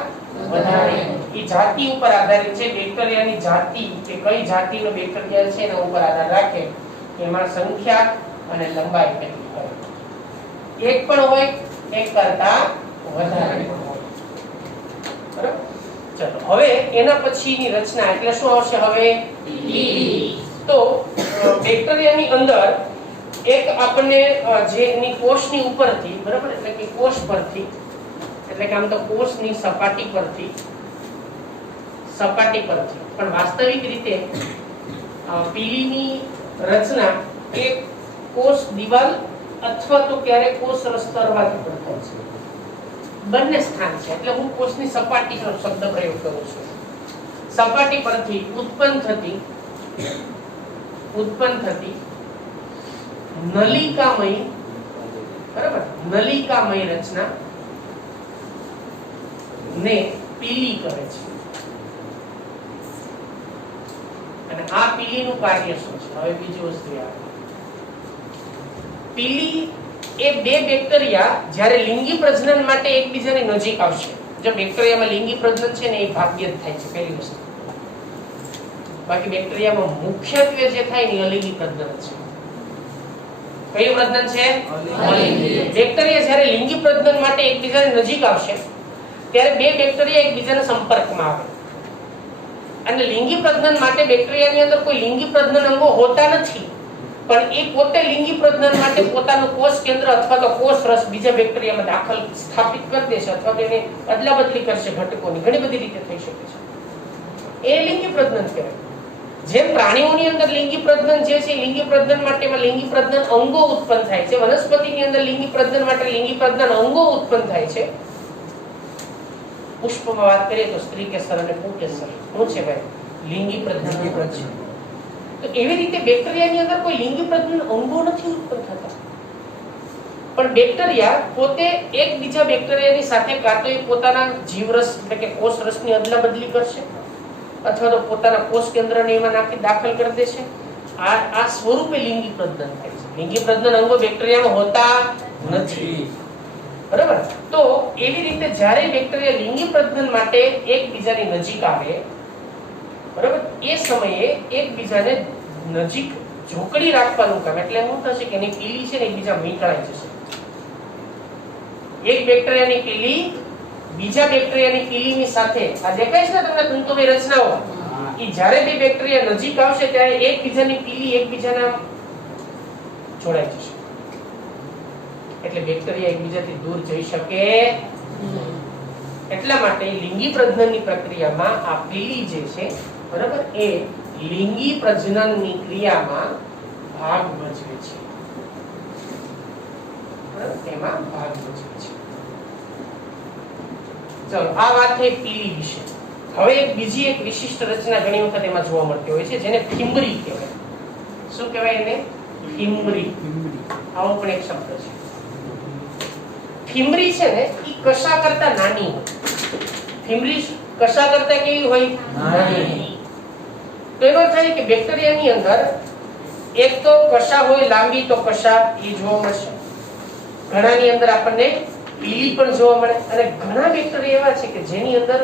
વધારે. એ જાતિ ઉપર આધારિત છે. બેક્ટેરિયાની જાતિ કે કઈ જાતિનો બેક્ટેરિયા છે એના ઉપર આધાર રાખે એમાં સંખ્યા અને લંબાઈ કેટલી હોય. એક પણ હોય, એક કરતા વધારે પણ હોય. બરાબર? ચલો હવે એના પછીની રચના એટલે શું આવશે હવે? તો બેક્ટેરિયાની અંદર એક આપણને જે એની કોષની ઉપરથી, બરાબર, એટલે કે કોષ પરથી, એટલે કે આમ તો કોષની સપાટી પરથી પણ વાસ્તવિક રીતે પીલીની રચના એક કોષ દિવાલ અથવા તો ક્યારેક કોષ રસ્તરવાથી પણ થાય છે. બંને સ્થાન છે. એટલે હું કોષની સપાટીનો શબ્દ પ્રયોગ કરું છું. સપાટી પરથી ઉત્પન્ન થતી નલિકામય, બરાબર, નલિકામય રચના ને પીલી કહે છે. અને આ પીલીનું કાર્ય શું છે? હવે બીજી વસ્તુ આવે. પીલી એ બે બેક્ટેરિયા જ્યારે લિંગી પ્રજનન માટે એકબીજાની નજીક આવશે. જો બેક્ટેરિયામાં લિંગી પ્રજનન છે ને એ ભાગ્યે જ થાય છે, પહેલી વસ્તુ. બાકી બેક્ટેરિયામાં મુખ્યત્વે જે થાય ને અલિંગી પ્રજનન છે. કયું પ્રજનન છે? અલિંગી. બેક્ટેરિયા જ્યારે લિંગી પ્રજનન માટે એકબીજાની નજીક આવશે ત્યારે બે બેક્ટેરિયા એકબીજાના સંપર્કમાં આવે. અને લિંગી પ્રજનન માટે બેક્ટેરિયાની અંદર કોઈ લિંગી પ્રજનન અંગો હોતા નથી, પણ એ પોતે લિંગી પ્રજનન માટે પોતાનું કોષ કેન્દ્ર અથવા તો કોષ રસ બીજા બેક્ટેરિયામાં દાખલ સ્થાપિત કરી દેશે અથવા તો એની અદલાબદલી કરશે ઘટકોની. ઘણી બધી રીતે થઈ શકે છે. એ લિંગી પ્રજનન કહેવાય. જેમ પ્રાણીઓની અંદર લિંગી પ્રજનન જે છે, લિંગી પ્રજનન માટેમાં લિંગી પ્રજનન અંગો ઉત્પન્ન થાય છે. વનસ્પતિની અંદર લિંગી પ્રજનન માટે લિંગી પ્રજનન અંગો ઉત્પન્ન થાય છે. પુષ્પમાં વાત કરીએ તો સ્ત્રી કેસર અને પુંકેસર શું છે ભાઈ? લિંગી પ્રજનન. તો એવી રીતે બેક્ટેરિયાની અંદર કોઈ લિંગી પ્રજનન અંગો નથી ઉત્પન્ન થતા, પણ બેક્ટેરિયા પોતે એકબીજા બેક્ટેરિયાની સાથે કાં તો એ પોતાના જીવરસ એટલે કે કોષ રસની અદલાબદલી કરશે અથવા તો પોતાના કોષ કેન્દ્રને એમાં નાખી દાખલ કરી દેશે. આ સ્વરૂપે લિંગી પ્રજનન થાય છે. લિંગી પ્રજનન અંગો બેક્ટેરિયામાં હોતા નથી. બરાબર? તો એવી રીતે જ્યારે બેક્ટેરિયા લિંગી પ્રજનન માટે એકબીજાની નજીક આવે, બરાબર, એ સમયે એકબીજાને નજીક ઝોકડી રાખવાનું કામ. એટલે શું થશે કે એની પીલી છે ને એકબીજા મીંટળાઈ જશે. એક બેક્ટેરિયાની પીલી બીજા બેક્ટેરિયાની પીલીની સાથે આ દેખાય છે ને તમને તંતુમય રચનાઓ, એ જ્યારે બે બેક્ટેરિયા નજીક આવશે ત્યારે એકબીજાની પીલી એકબીજાના જોડાઈ જશે. એટલે બેક્ટેરિયા એકબીજાથી દૂર જઈ શકે. એટલા માટે લિંગી પ્રજનનની પ્રક્રિયામાં આ પીલી જે છે, બરાબર, એ લિંગી પ્રજનનની ક્રિયામાં ભાગ ભજવે છે. એમાં ભાગ ભજવે છે. ચલો, આ વાત થઈ પીલી વિશે. હવે બીજી એક વિશિષ્ટ રચના ઘણી વખત એમાં જોવા મળતી હોય છે જેને ફિમ્બરી કહેવાય. શું કહેવાય એને? ફિમ્બરી. આવો પણ એક શબ્દ છે. ફિમ્બરી છે ને એ કશા કરતા નાની હોય. ફિમ્બરી કશા કરતા કેવી હોય? નાની. તો એનો થાય કે બેક્ટેરિયાની અંદર એક તો કશા હોય લાંબી, તો કશા એ જોવા મળશે. ઘણાની અંદર આપણને પીલી પણ જોવા મળે અને ઘણા બેક્ટેરિયા એવા છે કે જેની અંદર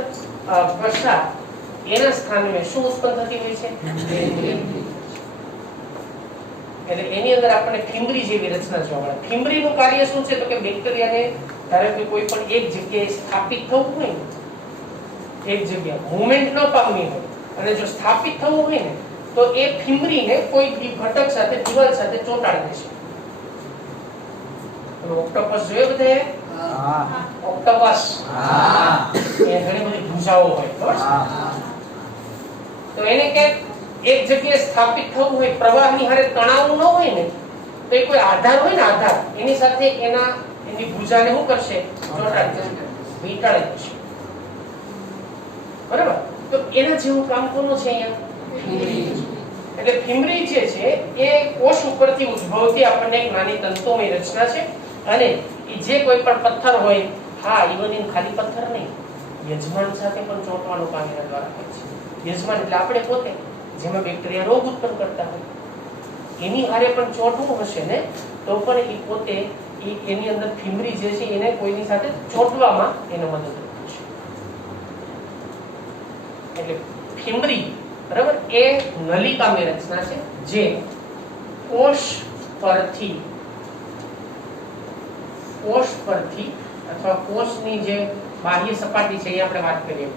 કશા એના સ્થાને શું ઉત્પન્ન થતી હોય છે? એટલે એની અંદર આપણને ફિમ્બરી જેવી રચના જોવા મળે. ફિમ્બરીનું કાર્ય શું છે? તો કે બેક્ટેરિયાને ધારો કે કોઈ પણ એક જગ્યાએ સ્થાપિત થવું હોય ને, એક જગ્યાએ મૂવમેન્ટ ન પામવી હોય અને જો સ્થાપિત થવું હોય ને તો એ ફિમ્બરીને કોઈ ઘટક સાથે, દિવાલ સાથે ચોંટાડી દેશે. ઓક્ટોપસ જોયો બધે? હા. ઓક્ટોપસ. હા. એ ઘણી બધી ભુજાઓ હોય, બરાબર? તો એને કે એક જગ્યાએ સ્થાપિત થવું હોય, પ્રવાહની હારે તણાવ ન હોય ને તો એ કોઈ આધાર હોય ને, આધાર એની સાથે એની ભુજાને શું કરશે? ચોંટાડી દેશે, વીંટાળી દેશે. બરાબર? તો એના જેવું કામ કોનું છે અહીંયા? ફિમ્બરી. એટલે ફિમ્બરી જે છે એ કોષ ઉપરથી ઉદ્ભવતી આપણને એક નાની તંતુમય રચના છે અને એ જે કોઈ પણ પથ્થર હોય, હા, ઈવન ઇન ખાલી પથ્થર નહીં, યજમાન સાથે પણ ચોંટવાનું કામ એના દ્વારા થાય છે. યજમાન એટલે આપણે પોતે, જેમાં બેક્ટેરિયા રોગ ઉત્પન્ન કરતા હોય એની હારે પણ ચોંટવું હશે ને તો પણ એ પોતે એની અંદર ફિમ્બરી જે છે એને કોઈની સાથે ચોંટવામાં એને મદદરૂપ થશે. એટલે ફિમ્બરી, બરાબર, એ નલિકામય રચના છે જે કોષ પરથી અથવા કોષની જે બાહ્ય સપાટી છે એ આપણે વાત કરીએ,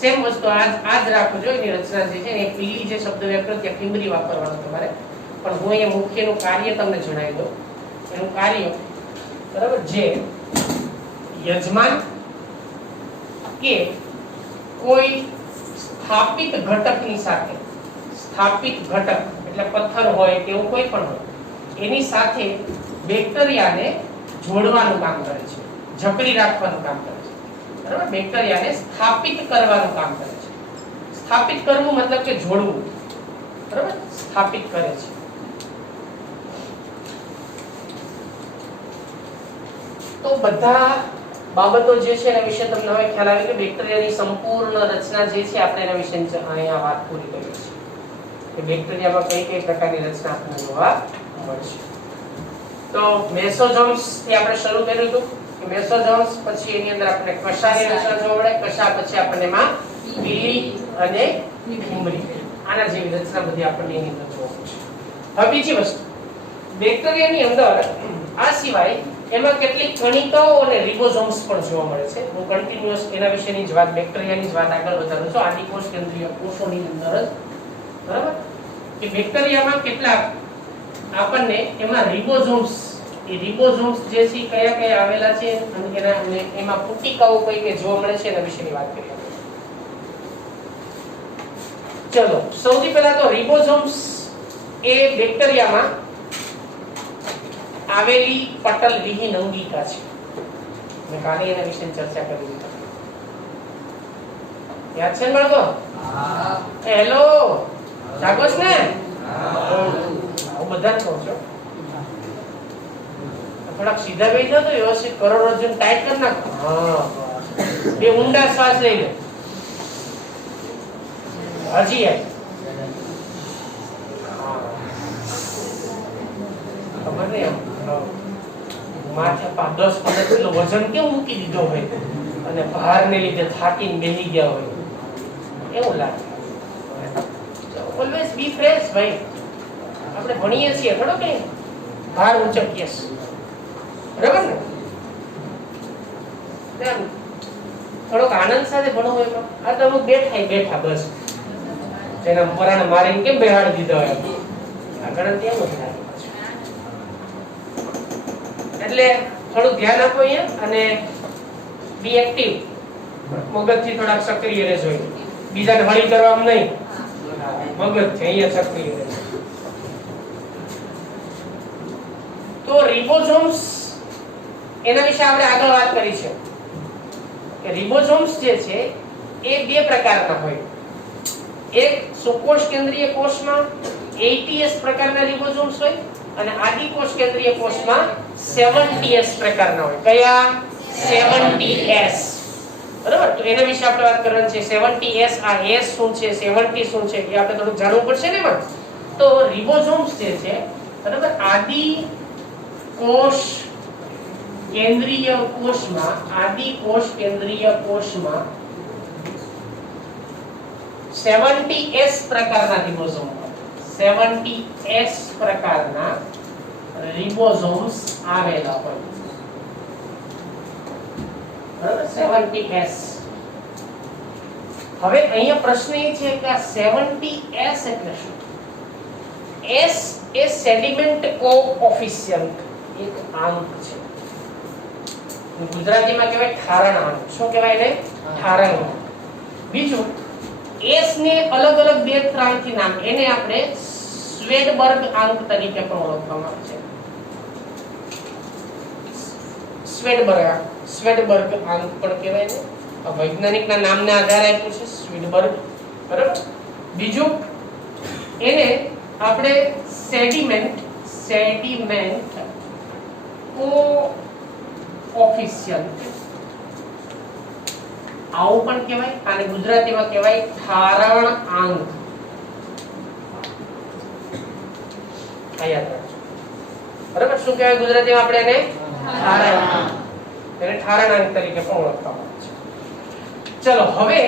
સેમ વસ્તુ આ જ રાખજો. એની રચના જે છે એ પીલી જે શબ્દ વાપરો ત્યાં ફિમ્બરી વાપરવાનો તમારે, પણ હું એ મુખ્યનું કાર્ય તમને જણાવી દઉં. એનું કાર્ય, બરાબર, જે યજમાન કે કોઈ સ્થાપિત ઘટકની સાથે, સ્થાપિત ઘટક એટલે પથ્થર હોય કે એવું કોઈ પણ હોય, એની સાથે બેક્ટેરિયાને જોડવાનું કામ કરે છે, જકડી રાખવાનું કામ કરે છે. બરાબર? બેક્ટેરિયાને સ્થાપિત કરવાનું કામ કરે છે. સ્થાપિત કરવું મતલબ કે જોડવું. બરાબર? સ્થાપિત કરે છે. તો બધા બાબતો જે છે એના વિશે તમને હવે ખ્યાલ આવે કે બેક્ટેરિયાની સંપૂર્ણ રચના જે છે આપણે એના વિશે અહીંયા વાત પૂરી કરી છે કે બેક્ટેરિયામાં કઈ કઈ પ્રકારની રચના આપણને જોવા મળશે. તો મેસોઝોમ્સ થી આપણે શરૂ કર્યું હતું કે મેસોઝોમ્સ પછી એની અંદર આપણને કશાની રચના જોવા મળે, કશા પછી આપણને માં પીલી અને ફિમ્બરી, આના જેવી રચના બધી આપણને એની અંદર જોવા મળશે. હવે બીજી વસ્તુ, બેક્ટેરિયાની અંદર આ સિવાય એમાં કેટલીક કણિકાઓ અને રિબોઝોમ્સ પણ જોવા મળે છે. હું કન્ટિન્યુઅસ એના વિશેની જ વાત, બેક્ટેરિયાની જ વાત આગળ વધારું છું. આદિકોષ કેન્દ્રીય કોષોની અંદર જ, બરાબર, કે બેક્ટેરિયામાં કેટલાક આપણને એમાં રિબોઝોમ્સ, એ રિબોઝોમ્સ જે છે કયા કયા આવેલા છે અને એમાં પુટિકાઓ કઈ કઈ જોવા મળે છે એના વિશેની વાત કરીએ. ચલો, સૌથી પહેલા તો રિબોઝોમ્સ એ બેક્ટેરિયામાં આવેલી પટલ વિહીન અંગિકા છે. મેં કાલે એના વિશે ચર્ચા કરી હતી. યાદ છે ને બાળકો? હા. હેલો, જાગો છો ને? હા. હું બધાને કહું છું, થોડાક સીધા બેસી જાઓ તો વ્યવસ્થિત કરોડરજ્જુ ટાઈટ કરી નાખો. હા, બે ઊંડા શ્વાસ લઈ લો. હજી ખબર નહીં, માથે 10-15 કિલો વજન કેમ મૂકી દીધો હોય અને ભારને લીધે થાકીને બેસી ગયા હોય એવું લાગે. ઓલવેઝ બી ફ્રેશ ભાઈ. આપણે ભણીએ છીએ થોડો કે ભાર ઉચકીએ, બરાબર ને? થોડોક આનંદ સાથે ભણો હોય. આ તો અમુક બેઠા બસ જેના મરાને મારીને કેમ બેહાડી દીધો હોય આગળ તેમ જ લાગે. એટલે થોડું ધ્યાન આપો અહીંયા અને બી એક્ટિવ, મગજથી થોડાક સક્રિય રહેજો. બીજાને હળી કરવામાં નહીં, મગજ છે અહીંયા સક્રિય રહેજો. તો રિબોઝોમ્સ એના વિશે આપણે આગળ વાત કરી છે કે રિબોઝોમ્સ જે છે એ બે પ્રકારના હોય. એક સુકોષ કેન્દ્રીય કોષમાં 80S પ્રકારના રિબોઝોમ્સ હોય અને આદિકોષ કેન્દ્રીય કોષમાં 70S પ્રકારના હોય. કયા? 70S. બરાબર? તો એના વિશે આપણે વાત કરવાની છે. 70S, આ S શું છે, 70 શું છે એ આપણે થોડું જાણવું પડશે ને એમાં. તો રિબોઝોમ્સ જે છે, બરાબર, આદિકોષ કેન્દ્રીય કોષમાં 70S પ્રકારના રિબોઝોમ હોય. 70S પ્રકારના રિબોઝોમ્સ આવેલા હોય. બરાબર, 70S. હવે અહીંયા પ્રશ્ન એ છે કે આ 70S એટલે શું? S એ સેડિમેન્ટ કોએફિશિયન્ટ એક આંક છે. ગુજરાતીમાં કહેવાય ઠારણ આંક. શું કહેવાય ને? ઠારણ આંક. બીજું S ને અલગ અલગ બે ત્રણથી નામ, એને આપણે સ્વેડબર્ગ આંક તરીકે પણ ઓળખવામાં આવે છે. સ્વેડબર્ગ આંક પણ કહેવાય છે. વૈજ્ઞાનિકના નામના આધારે આપ્યું છે સ્વેડબર્ગ. બરાબર. બીજું એને આપણે સેડિમેન્ટ કોએફિશિયન્ટ આવું પણ કહેવાય, અને ગુજરાતીમાં કહેવાય ઠારણ આંક. યાદ રાખજો. બરાબર. શું કહેવાય ગુજરાતીમાં? આપણે એને ઠારણ આંક, એને ઠારણ આંક તરીકે પણ ઓળખવામાં આવે છે. ચલો, હવે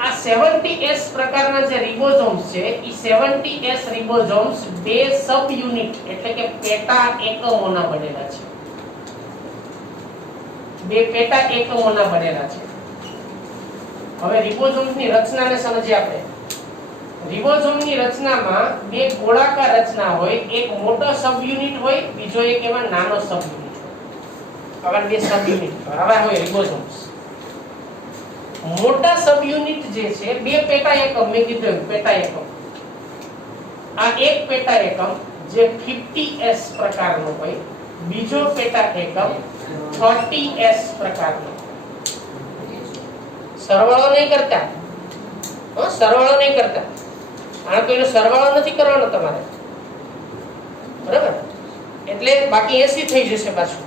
આ 70S પ્રકારના જે રિબોઝોમ્સ છે, એ 70S રિબોઝોમ્સ બે સબ યુનિટ એટલે કે પેટા એકમોના બનેલા છે. બે પેટા એકમોના બનેલા છે. હવે રિબોઝોમ્સની રચનાને સમજીએ આપણે. રિબોઝોમની રચનામાં બે ગોળાકાર રચના હોય, એક મોટો સબ યુનિટ હોય, બીજો એક એમાં નાનો સબ યુનિટ હોય. આવા બે સબ યુનિટ આવા હોય રિબોઝોમ્સ. મોટા સબ યુનિટ જે છે બે પેટા એકમ, મેં કીધું પેટા એકમ. આ એક પેટા એકમ જે 50S પ્રકારનો હોય, બીજો પેટા એકમ 30S પ્રકારનો. સરવાળો નહીં કરતા, સરવાળો નહીં કરતા. આ કોઈનો સરવાળો નથી કરવાનો તમારે. બરાબર. એટલે બાકી 80 થઈ જશે પાછું.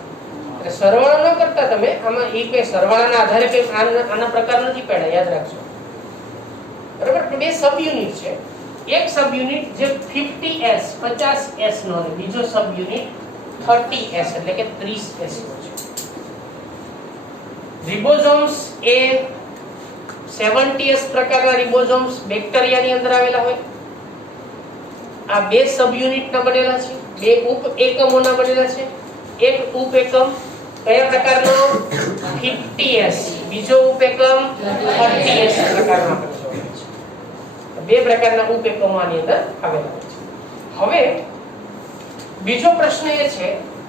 એટલે સરવાળો ન કરતા તમે. આમાં એ કઈ સરવાળાના આધારે કઈ આના પ્રકાર નથી પડ્યા, યાદ રાખજો. બરાબર. બે સબ યુનિટ છે. એક સબ યુનિટ જે 50S 50S નો, અને બીજો સબ યુનિટ 30S એટલે કે 30S નો છે. રિબોઝોમ્સ એ 70S પ્રકારના રિબોઝોમ્સ બેક્ટેરિયાની અંદર આવેલા હોય. આ બે સબ યુનિટના બનેલા છે, બે ઉપ એકમોના બનેલા છે. એક ઉપ એકમ કયા પ્રકારનો? 50S. બીજો ઉપ એકમ 30S પ્રકારનો બનેલો છે. બે પ્રકારના ઉપ એકમો આની અંદર આવેલા હોય છે. હવે બીજો પ્રશ્ન એ છે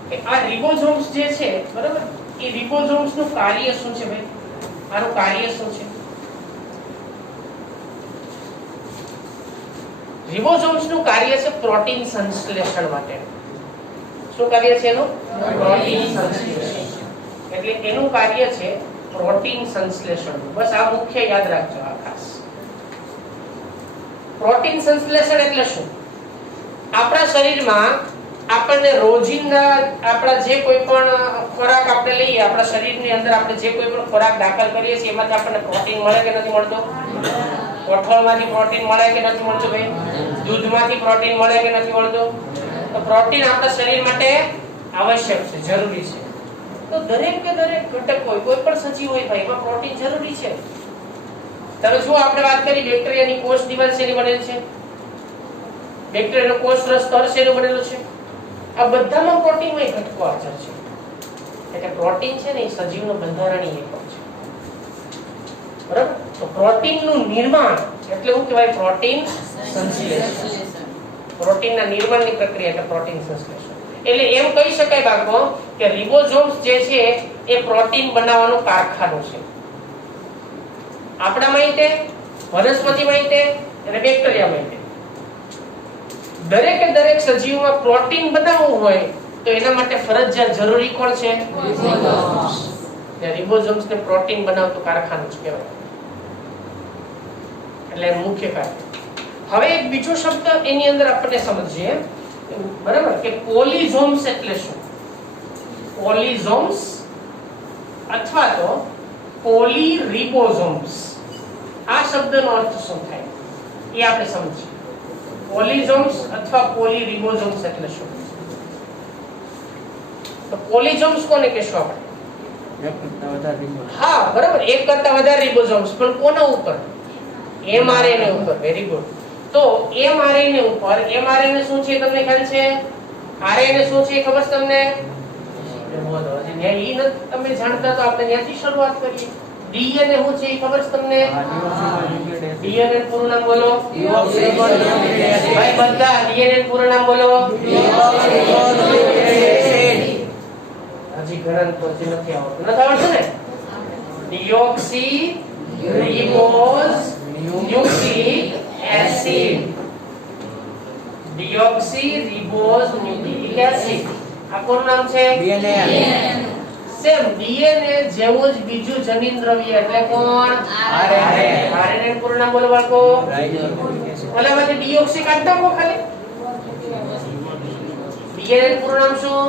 કે આ રિબોઝોમ્સ જે છે, બરાબર, એ રિબોઝોમ્સ નું કાર્ય શું છે ભાઈ? આનું કાર્ય શું છે? રિબોઝોમ્સ નું કાર્ય છે પ્રોટીન સંશ્લેષણ માટે. શું કાર્ય છે એનું? પ્રોટીન સંશ્લેષણ. એટલે એનું કાર્ય છે પ્રોટીન સંશ્લેષણ. બસ આ મુખ્ય યાદ રાખજો. આ ખાસ પ્રોટીન સંશ્લેષણ એટલે શું? આપણા શરીરમાં આપણને રોજિંદા આપણા જે કોઈ પણ ખોરાક આપણે લઈએ, આપણા શરીરની અંદર આપણે જે કોઈ પણ ખોરાક દાખલ કરીએ છીએ, એમાંથી આપણને પ્રોટીન મળે કે નથી મળતો? કઠોળમાંથી પ્રોટીન મળે કે નથી મળતું ભાઈ? દૂધમાંથી પ્રોટીન મળે કે નથી મળતું? તો પ્રોટીન આપણા શરીર માટે આવશ્યક છે, જરૂરી છે. તો દરેક કે દરેક ઘટક હોય, કોઈ પણ સજીવ હોય ભાઈ, એમાં પ્રોટીન જરૂરી છે. તમે જો આપણે વાત કરી બેક્ટેરિયાની કોષ દિવાલ શેની બનેલી છે? બેક્ટેરિયાનો કોષ સ્તર શેનો બનેલો છે? આ બધામાં પ્રોટીનમય ઘટકો હાજર છે. એટલે પ્રોટીન છે ને એ સજીવનો બંધારણીય એકમ છે. બરાબર. તો પ્રોટીનનું નિર્માણ એટલે શું કહેવાય? પ્રોટીન સંશ્લેષણ. પ્રોટીનના નિર્માણની પ્રક્રિયા એટલે પ્રોટીન સંશ્લેષણ. એટલે એમ કહી શકાય બાળકો કે રિબોઝોમ્સ જે છે એ પ્રોટીન બનાવવાનું કારખાનું છે. આપણા માટે, વનસ્પતિ માટે અને બેક્ટેરિયા માટે દરેકે દરેક સજીવમાં પ્રોટીન બનાવવું હોય તો એના માટે ફરજિયાત જરૂરી કોણ છે? રિબોઝોમ્સ. રિબોઝોમ્સ ને પ્રોટીન બનાવતું કારખાનું કહેવાય. એટલે મુખ્ય કાર્ય. હવે એક બીજો શબ્દ એની અંદર આપણે સમજીએ, બરાબર, કે પોલિઝોમ્સ એટલે શું? પોલિઝોમ્સ અથવા તો પોલીરિબોઝોમ્સ, આ શબ્દનો અર્થ શું થાય એ આપણે સમજીએ. પોલિઝોમ્સ અથવા પોલીરિબોઝોમ્સ એટલે શું? તો પોલિઝોમ્સ કોને કહેશું આપણે? એક કરતા વધારે રિબોઝોમ્સ. હા, બરાબર, એક કરતા વધારે રિબોઝોમ્સ. પણ કોના ઉપર? mRNA ઉપર. Very good. તો mRNA ઉપર mRNA શું છે તમને ખ્યાલ છે? RNA શું છે ખબર છે તમને? ઈ નથી તમે જાણતા તો આપણે ત્યાંથી શરૂઆત કરીએ. DNA શું છે ઈ ખબર છે તમને? DNA પૂરું નામ બોલો. ભાઈ બધા DNA પૂરું નામ બોલો. હજી ઘણા તો નથી આવડતું. નથી આવડતું ને? Deoxy ribose nucleic acid. Deoxy ribose nucleic acid. આ કોનું નામ છે? DNA. સેમ DNA જેવું જ બીજું જનીન દ્રવ્ય એટલે કોણ? RNA. RNA પૂરું નામ બોલો બાળકો. ઓલામાંથી ડિઓક્સી કાઢ નાખો ખાલી. DNA પૂરું નામ શું?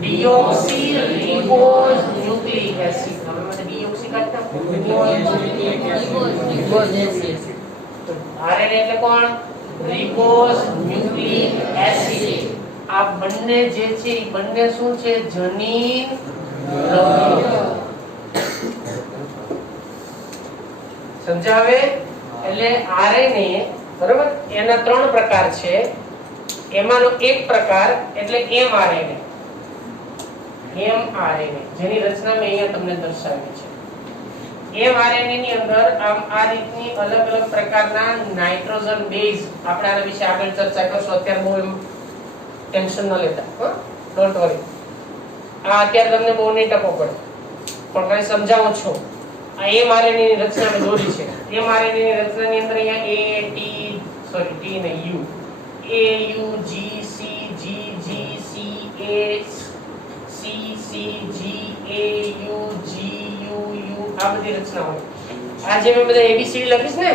Deoxy ribose nucleic acid. આમાંથી ડિઓક્સી કાઢ નાખો. RNA એટલે કોણ? Ribose nucleic acid. આ બંને જે છે એ બંને શું છે? જનીન દ્રવ્ય. સમજાવે? એટલે RNA બરાબર એના ત્રણ પ્રકાર છે. એમાંનો એક પ્રકાર એટલે mRNA. mRNA જેની રચના મેં અહીંયા તમને દર્શાવી છે. mRNA ની અંદર આમ આ રીતની અલગ અલગ પ્રકારના નાઇટ્રોજન બેઝ આપણે આના વિશે આગળ ચર્ચા કરશું. અત્યારે બહુ ટેન્શન ન લેતા, ડોન્ટ વરી. આ અત્યારે તમને બહુ નહીં ટપો પડે પણ કઈ સમજાવું છું. આ mRNA ની રચના મેં દોરી છે. mRNA ની રચનાની અંદર અહીંયા T ને U, A U G C G G C A C C G A U G U U આ બધી રચના હોય. આ જે મેં બધા ABCD લખીશ ને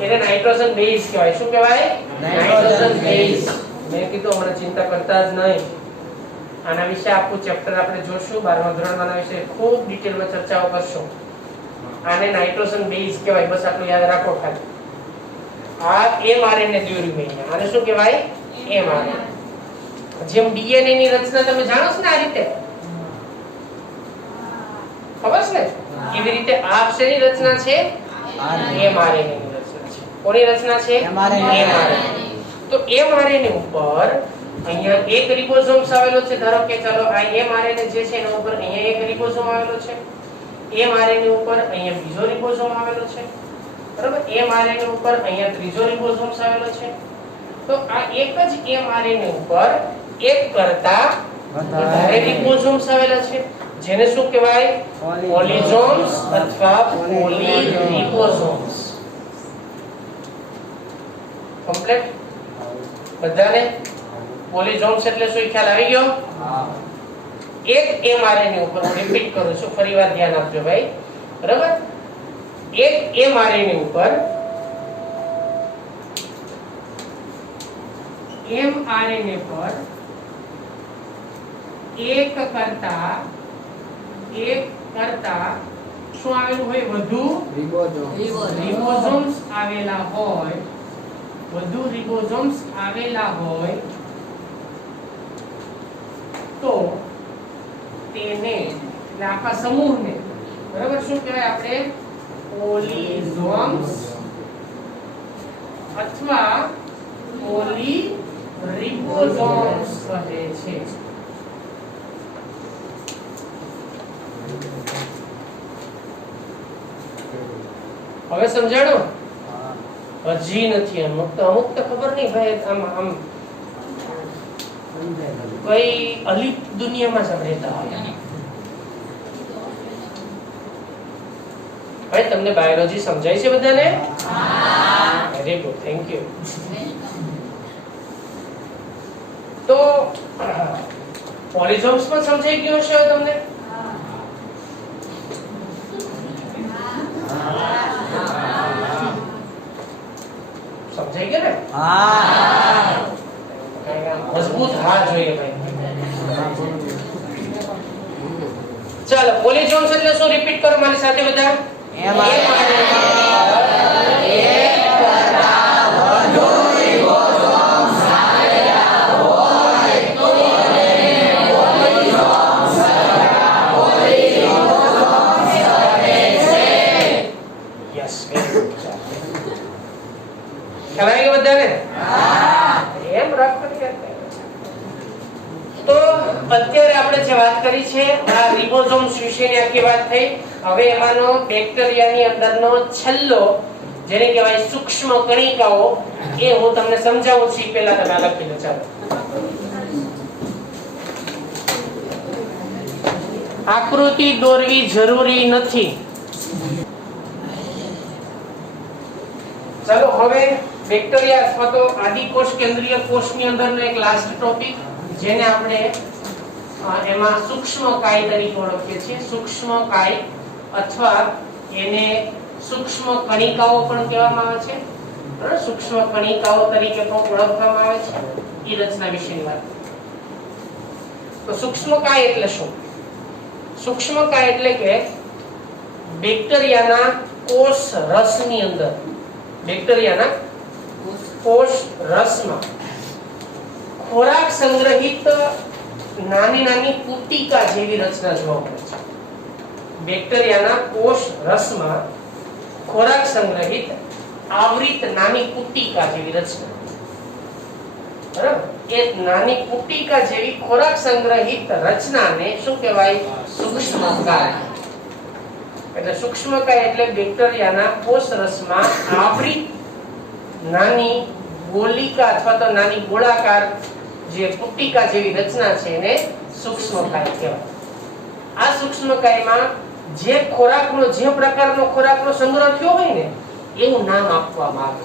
એને નાઇટ્રોજન બેઝ કહેવાય. શું કહેવાય? Nitrogen base. મેં કીધું હમણાં ચિંતા કરતા જ નહીં. આના વિશે આખું ચેપ્ટર આપણે જોશું. 12મા ધોરણમાં આના વિશે ખૂબ ડિટેલમાં ચર્ચાઓ કરશું. આને નાઇટ્રોજન બેઝ કહેવાય. બસ આટલું યાદ રાખો ખાલી. આ mRNA થિયરી મેં આને શું કહેવાય? mRNA. જેમ DNA ની રચના તમે જાણો છો ને આ રીતે ખબર છે ને એવી રીતે આ અક્ષરની રચના છે mRNA ની રચના છે. કોની રચના છે? mRNA. તો mRNA ઉપર અહીંયા એક રિબોસોમ્સ આવેલો છે. ધારો કે ચાલો આ mRNA જે છે એના ઉપર અહીંયા એક રિબોસોમ આવેલો છે. mRNA ઉપર અહીંયા બીજો રિબોસોમ આવેલો છે. બરાબર? mRNA ઉપર અહીંયા ત્રીજો રિબોસોમ આવેલો છે. તો આ એક જ mRNA ઉપર એક કરતા વધારે રિબોસોમ્સ આવેલા છે જેને શું કહેવાય? પોલિસોમ્સ અથવા પોલીરિબોસોમ્સ. કમ્પ્લીટ? બધાને પોલિસોમ્સ એટલે શું ખ્યાલ આવી ગયો? એક mRNA ઉપર હું રિપીટ કરું છું, ફરીવાર ધ્યાન આપજો ભાઈ. બરાબર? એક mRNA ઉપર mRNA પર એક કરતા શું આવેલું હોય? વધુ રિબોસોમ્સ આવેલા હોય. વધુ રિબોસોમ્સ આવેલા હોય તો તેને એટલે આખા સમૂહને બરાબર શું કહેવાય આપણે? પોલિસોમ્સ અથવા પોલીરિબોસોમ્સ કહે છે. હવે સમજાણો? હજી નથી. અમુક તો ખબર નહીં ભાઈ. આમ કઈ અલિપ દુનિયામાં જ રહેતા હોય. ભાઈ તમને બાયોલોજી સમજાય છે બધાને? Very good, thank you. તો પોલિસોમ્સ પણ સમજાઈ ગયું હશે તમને? સમજાઈ ગયું ને? મજબૂત હા જોઈએ ભાઈ. ચાલો પોલિસોમ્સ એટલે શું? રિપીટ કરો મારી સાથે બધા. ખ્યાલ આવી ગયો બધાને? એમ રાખવાની. તો અત્યારે આપણે જે વાત કરી છે આ રિબોઝોમ્સ વિશેની આખી વાત થઈ. હવે એમાંનો બેક્ટેરિયાની અંદરનો છેલ્લો જેને કહેવાય સૂક્ષ્મ કણિકાઓ એ હું તમને સમજાવું છું. પહેલા તમે લખી લો. ચાલો, આકૃતિ દોરવી જરૂરી નથી. ચાલો હવે બેક્ટેરિયા અથવા તો આદિકોષ કેન્દ્રીય કોષની અંદરનો એક લાસ્ટ ટોપિક જેને આપણે એમાં સૂક્ષ્મકાય તરીકે ઓળખીએ છીએ. સૂક્ષ્મકાય અથવા એને સૂક્ષ્મ કણિકાઓ પણ કહેવામાં આવે છે. બરાબર, સૂક્ષ્મ કણિકાઓ તરીકે પણ ઓળખવામાં આવે છે. એ રચના વિશેની વાત. તો સૂક્ષ્મકાય એટલે શું? સૂક્ષ્મકાય એટલે કે બેક્ટેરિયાના કોષ રસની અંદર, બેક્ટેરિયાના કોષ રસમાં ખોરાક સંગ્રહિત નાની નાની પુટિકા જેવી રચના જોવા મળે છે. બેક્ટેરિયાના કોષ રસમાં ખોરાક સંગ્રહિત આવૃત નાની પુટિકા જેવી રચના. બરાબર, એ નાની પુટિકા જેવી ખોરાક સંગ્રહિત રચનાને શું કહેવાય? સૂક્ષ્મકાય. એટલે સૂક્ષ્મકાય એટલે બેક્ટેરિયાના કોષ રસમાં આવૃત નાની ગોલિકા અથવા તો નાની ગોળાકાર જે પુટિકા જેવી રચના છે એને સૂક્ષ્મકાય કહેવાય. આ સૂક્ષ્મકાયમાં જે ખોરાકનો જે પ્રકારનો ખોરાકનો સંગ્રહ થયો હોય ને એવું નામ આપવામાં આવે.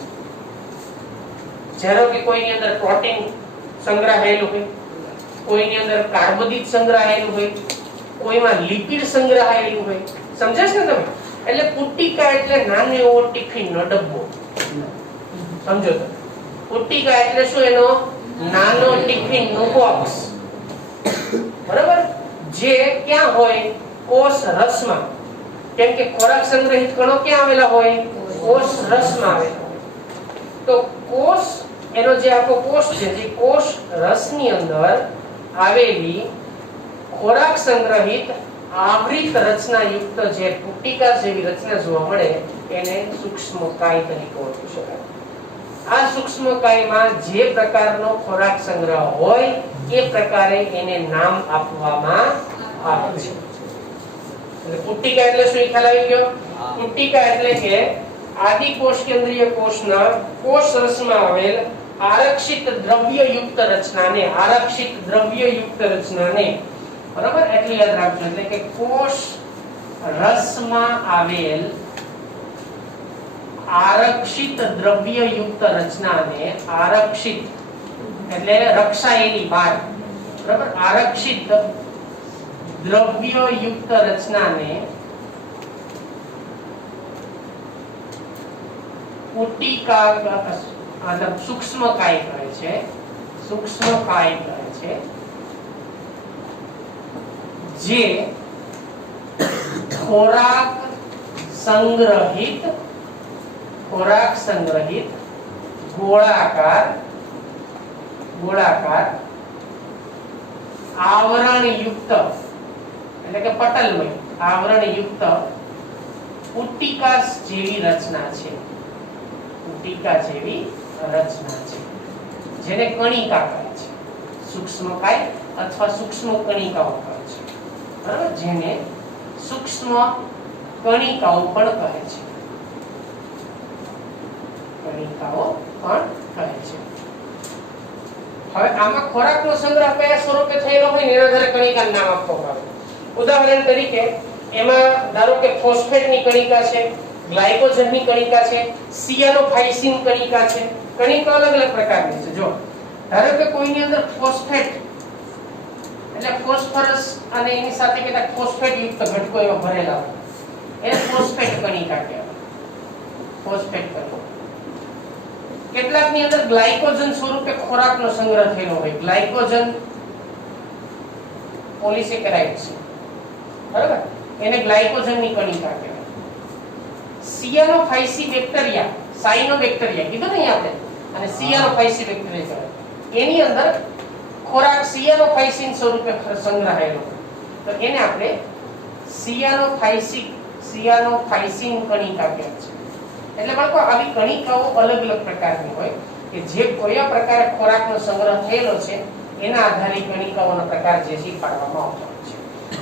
જ્યારે કે કોઈની અંદર પ્રોટીન સંગ્રહાયેલું હોય, કોઈની અંદર કાર્બોદિત સંગ્રહાયેલું હોય, કોઈમાં લિપિડ સંગ્રહાયેલું હોય. સમજે છે ને તમે? એટલે પુટિકા એટલે નાનો એવો ટિફિનનો ડબ્બો. સમજો તમે? પુટિકા એટલે શું? એનો નાનો ટિફિનનો બોક્સ. બરાબર, જે ક્યાં હોય? કોષ રસમાં. કેમ કે ખોરાક સંગ્રહિત કણો ક્યાં આવેલા હોય? કોષ રસમાં આવેલા હોય. તો કોષ એનો જે આખો કોષ છે જે કોષ રસની અંદર આવેલી ખોરાક સંગ્રહિત આવૃત રચના યુક્ત જે પુટિકા જેવી રચના જોવા મળે એને સૂક્ષ્મકાય તરીકે ઓળખી શકાય. આ સૂક્ષ્મકાયમાં જે પ્રકારનો ખોરાક સંગ્રહ હોય એ પ્રકારે એને નામ આપવામાં આવે છે. એટલે પુટિકા એટલે શું ખ્યાલ આવી ગયો? પુટિકા એટલે કે આદિકોષ કેન્દ્રીય કોષના કોષ રસમાં આવેલ આરક્ષિત દ્રવ્યયુક્ત રચનાને, આરક્ષિત દ્રવ્યયુક્ત રચનાને, બરાબર, એટલે યાદ રાખજો. એટલે કે કોષ રસમાં આવેલ આરક્ષિત દ્રવ્યયુક્ત રચનાને, આરક્ષિત એટલે રક્ષાયેલી બહાર, બરાબર, આરક્ષિત દ્રવ્યયુક્ત રચનાને પુટિકા મતલબ સૂક્ષ્મકાય કહે છે. સૂક્ષ્મકાય કહે છે જે ખોરાક સંગ્રહિત ગોળાકાર આવરણયુક્ત એટલે કે પટલમય આવરણયુક્ત પુટિકા જેવી રચના છે. પુટિકા જેવી રચના છે જેને કણિકા કહે છે. સૂક્ષ્મકાય અથવા સૂક્ષ્મ કણિકાઓ કહે છે. બરાબર, જેને સૂક્ષ્મ કણિકાઓ પણ કહે છે. કણિકાઓ પણ કહે છે. હવે આમાં ખોરાકનો સંગ્રહ કયા સ્વરૂપે થયેલો હોય ને એના આધારે કણિકાનું નામ આપવામાં આવે. ઉદાહરણ તરીકે એમાં ધારો કે ફોસ્ફેટની કણિકા છે, ગ્લાયકોજનની કણિકા છે, સિયાનોફાઇસિન કણિકા છે. કણિકા અલગ અલગ પ્રકારની છે. જો ધારો કે કોઈની અંદર ફોસ્ફેટ એટલે ફોસ્ફરસ અને એની સાથે કેટલાક ફોસ્ફેટ યુક્ત ઘટકો એમાં ભરેલા હોય એને ફોસ્ફેટ કણિકા કહેવાય. ફોસ્ફેટ કણિકા. કેટલાકની અંદર ગ્લાયકોજન સ્વરૂપે ખોરાકનો સંગ્રહ થયેલો હોય. ગ્લાયકોજન પોલિસેકેરાઇડ છે, બરાબર, એને ગ્લાયકોજનની કણિકા કહેવાય. સિયાનોફાઇસી બેક્ટેરિયા, સાયનોબેક્ટેરિયા કીધું ને આપણે, અને સિયાનોફાઇસી બેક્ટેરિયા કહેવાય. એની અંદર ખોરાક સિયાનોફાઇસિન સ્વરૂપે સંગ્રહાયેલો હોય તો એને આપણે સિયાનોફાઇસિન કણિકા કહેવાય છે. એટલે એટલે બાળકો આવી કણિકાઓ અલગ અલગ પ્રકારની હોય કે જે કયા પ્રકારે ખોરાકનો સંગ્રહ થયેલો છે એના આધારે કણિકાઓનો પ્રકાર જે છે પાડવામાં આવતો હોય છે.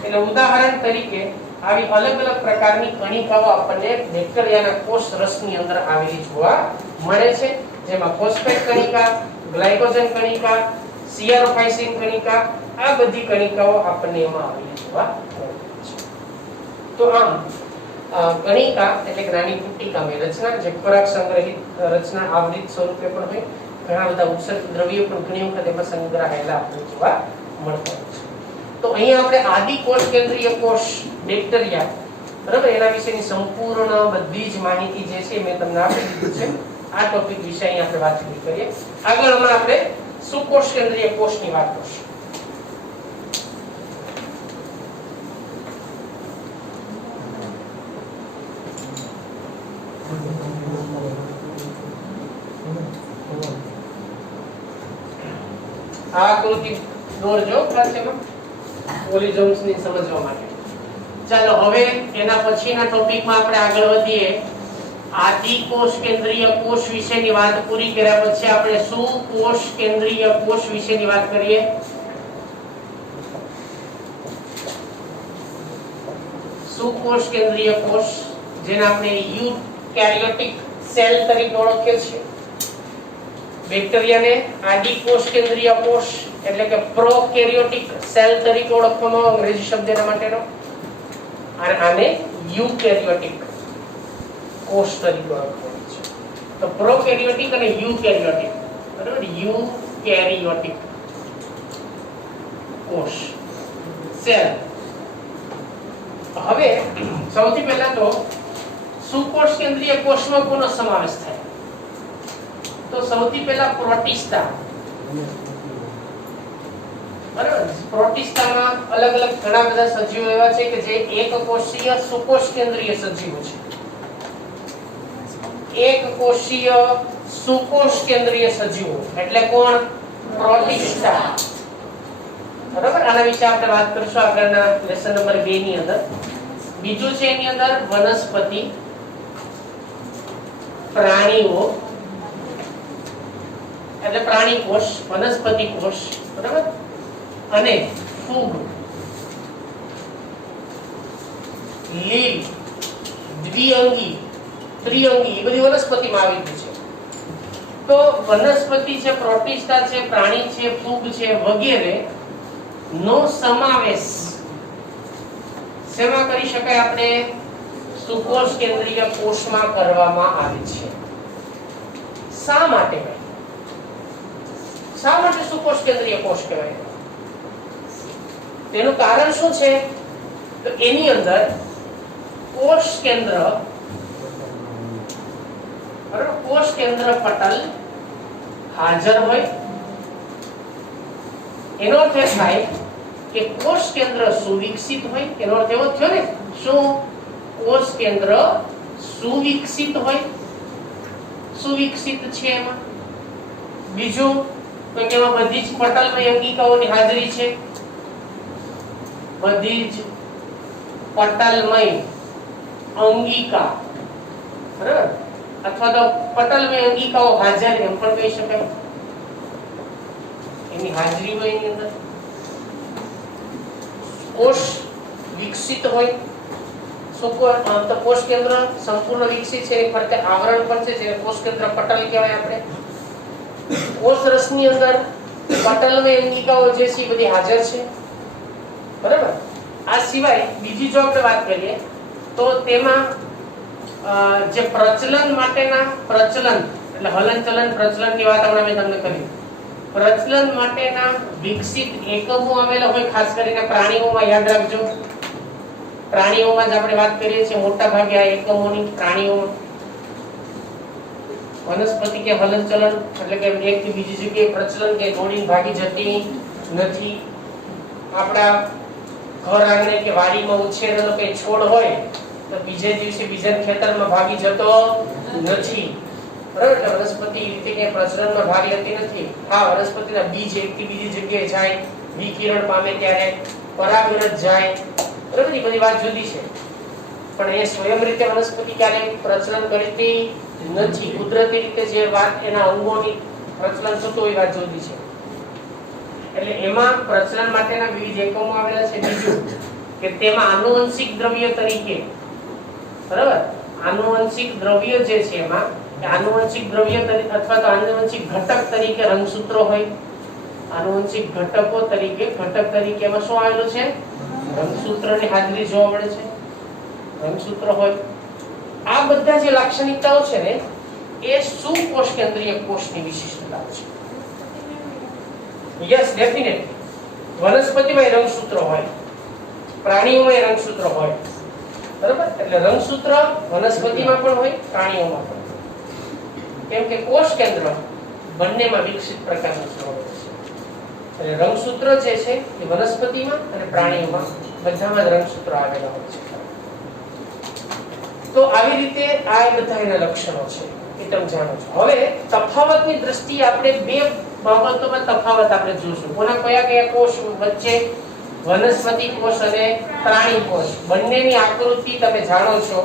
એટલે ઉદાહરણ તરીકે આવી અલગ અલગ પ્રકારની કણિકાઓ આપણને બેક્ટેરિયાના કોષ રસની અંદર આવેલી જોવા મળે છે, જેમાં ફોસ્ફેટ કણિકા, ગ્લાયકોજન કણિકા, સિયારોફાઇસિન કણિકા, આ બધી કણિકાઓ આપણને એમાં આવેલી જોવા મળે છે. તો આમ કણિકા એટલે કે નાની પુટ્ટિકામય રચના, જે ખોરાક સંગ્રહિત રચના આવૃત સ્વરૂપે પણ હોય, ઘણા બધા ઉત્સર્ગ દ્રવ્યો પણ ઘણી વખત એમાં સંગ્રહાયેલા આપણને જોવા મળતા હોય છે. તો અહીંયા આપણે આદિ કોષ કેન્દ્રીય કોષ બેક્ટેરિયા, બરાબર, એના વિશેની સંપૂર્ણ બધી જ માહિતી જે છે મેં તમને આપી દીધી છે. આ ટોપિક વિશે અહીં આપણે વાત કરીએ. આગળ હમણાં આપણે સુકોષ કેન્દ્રીય કોષની વાત કરીશું. આ આકૃતિ દોરજો ખાસ એમાં પોલિઝોમ્સ ની સમજવા માટે. ચાલો હવે એના પછીના ટોપિકમાં આપણે આગળ વધીએ. આદિ કોષ કેન્દ્રીય કોષ વિશેની વાત પૂરી કર્યા પછી આપણે સુકોષ કેન્દ્રીય કોષ વિશેની વાત કરીએ. સુકોષ કેન્દ્રીય કોષ જેને આપણે યુકેરિયોટિક સેલ તરીકે ઓળખીએ છીએ. બેક્ટેરિયાને આદિ કોષ કેન્દ્રીય કોષ એટલે કે પ્રોકેરિયોટિક સેલ તરીકે ઓળખવામાં આવે, અંગ્રેજી શબ્દ એના માટેનો, અને આને યુકેરિયોટિક કોષ તરીકે ઓળખવામાં છે. તો પ્રોકેરિયોટિક અને યુકેરિયોટિક, બરાબર, યુકેરિયોટિક કોષ સેલ. હવે સૌથી પહેલા તો સુકોષ કેન્દ્રીય કોષમાં કોનો સમાવેશ થાય? તો સૌથી પહેલા પ્રોટિસ્ટા, બરાબર. પ્રોટિસ્ટામાં અલગ અલગ ઘણા બધા સજીવો એવા છે કે જે એકકોષીય સુકોષ કેન્દ્રીય સજીવો છે. એકકોષીય સુકોષ કેન્દ્રીય સજીવો એટલે કોણ? પ્રોટિસ્ટા, બરાબર. આના વિશે આપણે વાત કરીશું આગળના લેસન નંબર 2 ની અંદર. બીજું છે એની અંદર વનસ્પતિ, પ્રાણીઓ એટલે પ્રાણી કોષ, વનસ્પતિ કોષ, બરાબર, અને ફૂગ, લીલ, દ્વિઅંગી, ત્રિઅંગી, એ બધી વનસ્પતિમાં આવેલી છે. તો વનસ્પતિ છે, પ્રોટિસ્ટા છે, પ્રાણી છે, ફૂગ છે વગેરે નો સમાવેશ શેમાં કરી શકાય? આપણે સુકોષ કેન્દ્રીય કોષમાં કરવામાં આવે છે. શા માટે? શા માટે સુકોષ કેન્દ્રીય કોષ કહેવાય? તેનું કારણ શું છે? તો એની અંદર કોષ કેન્દ્ર, બરાબર, કોષ કેન્દ્ર પટલ હાજર હોય. એનો અર્થ એ થાય કે કોષ કેન્દ્ર સુવિકસિત હોય. એનો અર્થ એવો થયો ને, શું? કોષ કેન્દ્ર સુવિકસિત હોય, સુવિકસિત છે એમાં. બીજું તો કે એમાં બધી જ પટલમય અંગિકાઓની હાજરી છે. બધી જ પટલમય અંગિકા, બરાબર, અથવા તો પટલમય અંગિકાઓ હાજર એમ પણ કહી શકાય. એની હાજરી હોય એની અંદર. કોષ વિકસિત હોય. તો કોષ કેન્દ્ર સંપૂર્ણ વિકસિત છે, એની ફરતે આવરણ પણ છે, જે કોષ કેન્દ્ર પટલ કહેવાય. આપણે કોષ રસની અંદર પટલમય અંગિકાઓ જે છે બધી હાજર છે, બરાબર. આ સિવાય બીજી જો આપણે વાત કરીએ તો તેમાં જે પ્રચલન માટેના, પ્રચલન એટલે હલનચલન, પ્રચલનની વાત હમણાં મેં તમને કરી. પ્રચલન માટેના વિકસિત એકમો આવેલા હોય, ખાસ કરીને પ્રાણીઓમાં. યાદ રાખજો, પ્રાણીઓમાં જ આપણે વાત કરીએ છીએ મોટા ભાગે આ એકમોની. પ્રાણીઓમાં વનસ્પતિ કે હલનચલન એટલે કે એકથી બીજી જગ્યાએ પ્રચલન કે દોડીને ભાગી જતી નથી. આપણા ઘર આંગણે કે વાડીમાં ઉછેરેલો કે છોડ હોય તો બીજે દિવસે બીજા ખેતરમાં ભાગી જતો નથી, બરાબર. એટલે વનસ્પતિ રીતે કે પ્રજનનમાં ભાગ લેતી નથી. હા, વનસ્પતિના બીજ એકથી બીજી જગ્યાએ જાય, વિકિરણ પામે ત્યારે પરાગરજ જાય, બરાબર. એ બધી વાત જુદી છે. પણ એ સ્વયં રીતે વનસ્પતિ ક્યારેય પ્રચલન કરતી નથી. કુદરતી રીતે જે વાત એના અંગોની પ્રચલન થતું હોય વાત જોડી છે. એટલે એમાં પ્રચલન માટેના વિવિધ એકમો આવેલા છે. બીજું કે તેમાં આનુવંશિક દ્રવ્ય તરીકે, બરાબર, આનુવંશિક દ્રવ્ય જે છે એમાં આનુવંશિક દ્રવ્ય અથવા તો આનુવંશિક ઘટક તરીકે રંગસૂત્રો હોય. આનુવંશિક ઘટકો તરીકે, ઘટક તરીકે એમાં શું આવેલું છે? રંગસૂત્રની હાજરી જોવા મળે છે. રંગસૂત્ર હોય. આ બધા જે લાક્ષણિકતાઓ છે ને એ સુકોષ કેન્દ્રીય કોષની વિશિષ્ટતાઓ છે. Yes, definitely. વનસ્પતિમાં રંગસૂત્ર હોય, પ્રાણીઓમાં રંગસૂત્ર હોય, બરાબર. એટલે રંગસૂત્ર વનસ્પતિમાં પણ હોય, પ્રાણીઓમાં પણ. કેમ કે કોષ કેન્દ્ર બંનેમાં વિકસિત પ્રકારનું જોવા મળે છે. એટલે રંગસૂત્ર જે છે એ વનસ્પતિમાં અને પ્રાણીઓમાં બધામાં જ રંગસૂત્ર આવેલા હોય છે. તો આવી રીતે આ બધા એના લક્ષણો છે એ તમે જાણો છો. હવે તફાવતની દ્રષ્ટિએ આપણે બે બાબતોમાં તફાવત આપણે જોશું. કોના કયા કોષ વચ્ચે? વનસ્પતિ કોષ અને પ્રાણી કોષ. બંનેની આકૃતિ તમે જાણો છો.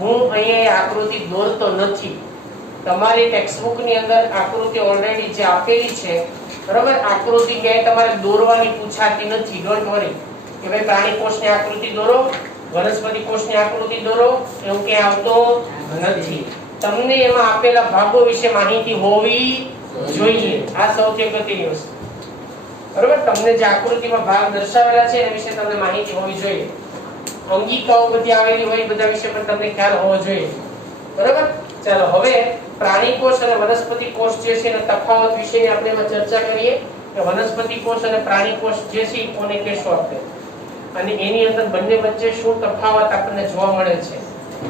હું અહીંયા આકૃતિ દોરતો નથી. તમારી ટેક્સ્ટબુક ની અંદર આકૃતિ ઓલરેડી જે આપેલી છે, બરાબર. આકૃતિ ક્યાંય તમારે દોરવાની પૂછાતી નથી. ડોન્ટ વરી કે ભાઈ પ્રાણી કોષની આકૃતિ દોરો, વનસ્પતિ કોષની આકૃતિ દોરો, એવું કે આવતો નથી. તમને એમાં આપેલા ભાગો વિશે માહિતી હોવી જોઈએ. આ સૌથી અગત્યની વસ્તુ, બરાબર. તમને જે આકૃતિમાં ભાગ દર્શાવેલા છે એના વિશે તમને માહિતી હોવી જોઈએ. અંગિકાઓ બધી આવેલી હોય, બધા વિશે પણ તમને ખ્યાલ હોવો જોઈએ, બરાબર. ચાલો હવે પ્રાણી કોષ અને વનસ્પતિ કોષ જે છે એના તફાવત વિશેની આપણે એમાં ચર્ચા કરીએ કે વનસ્પતિ કોષ અને પ્રાણી કોષ જે છે કોને કહેશું આપણે, અને એની અંદર બંને વચ્ચે શું તફાવત આપણને જોવા મળે છે,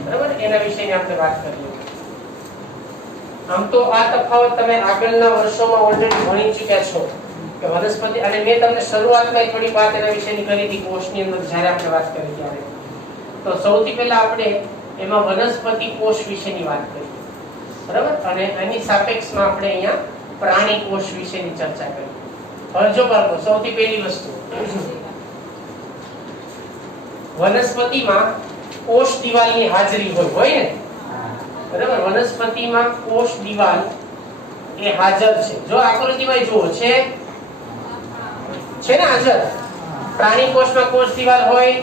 બરાબર. એના વિશેની આપણે વાત કરીએ. આમ તો આ તફાવત તમે આગળના વર્ષોમાં ઓલરેડી ભણી ચૂક્યા છો કે વનસ્પતિ, અને મેં તમને શરૂઆતમાં થોડી વાત એના વિશેની કરી હતી કોષની અંદર જ્યારે આપણે વાત કરી ત્યારે. તો સૌથી પહેલા આપણે એમાં વનસ્પતિ કોષ વિશેની વાત કરી, બરાબર. અને એની સાપેક્ષમાં આપણે અહીંયા પ્રાણી કોષ વિશેની ચર્ચા કરી. હવે જો બાળકો, સૌથી પહેલી વસ્તુ, વનસ્પતિમાં કોષ દિવાલની હાજરી હોય ને, બરાબર. વનસ્પતિમાં કોષ દિવાલ એ હાજર છે. જો આકૃતિમાં જુઓ છે ને હાજર. પ્રાણી કોષમાં કોષ દિવાલ હોય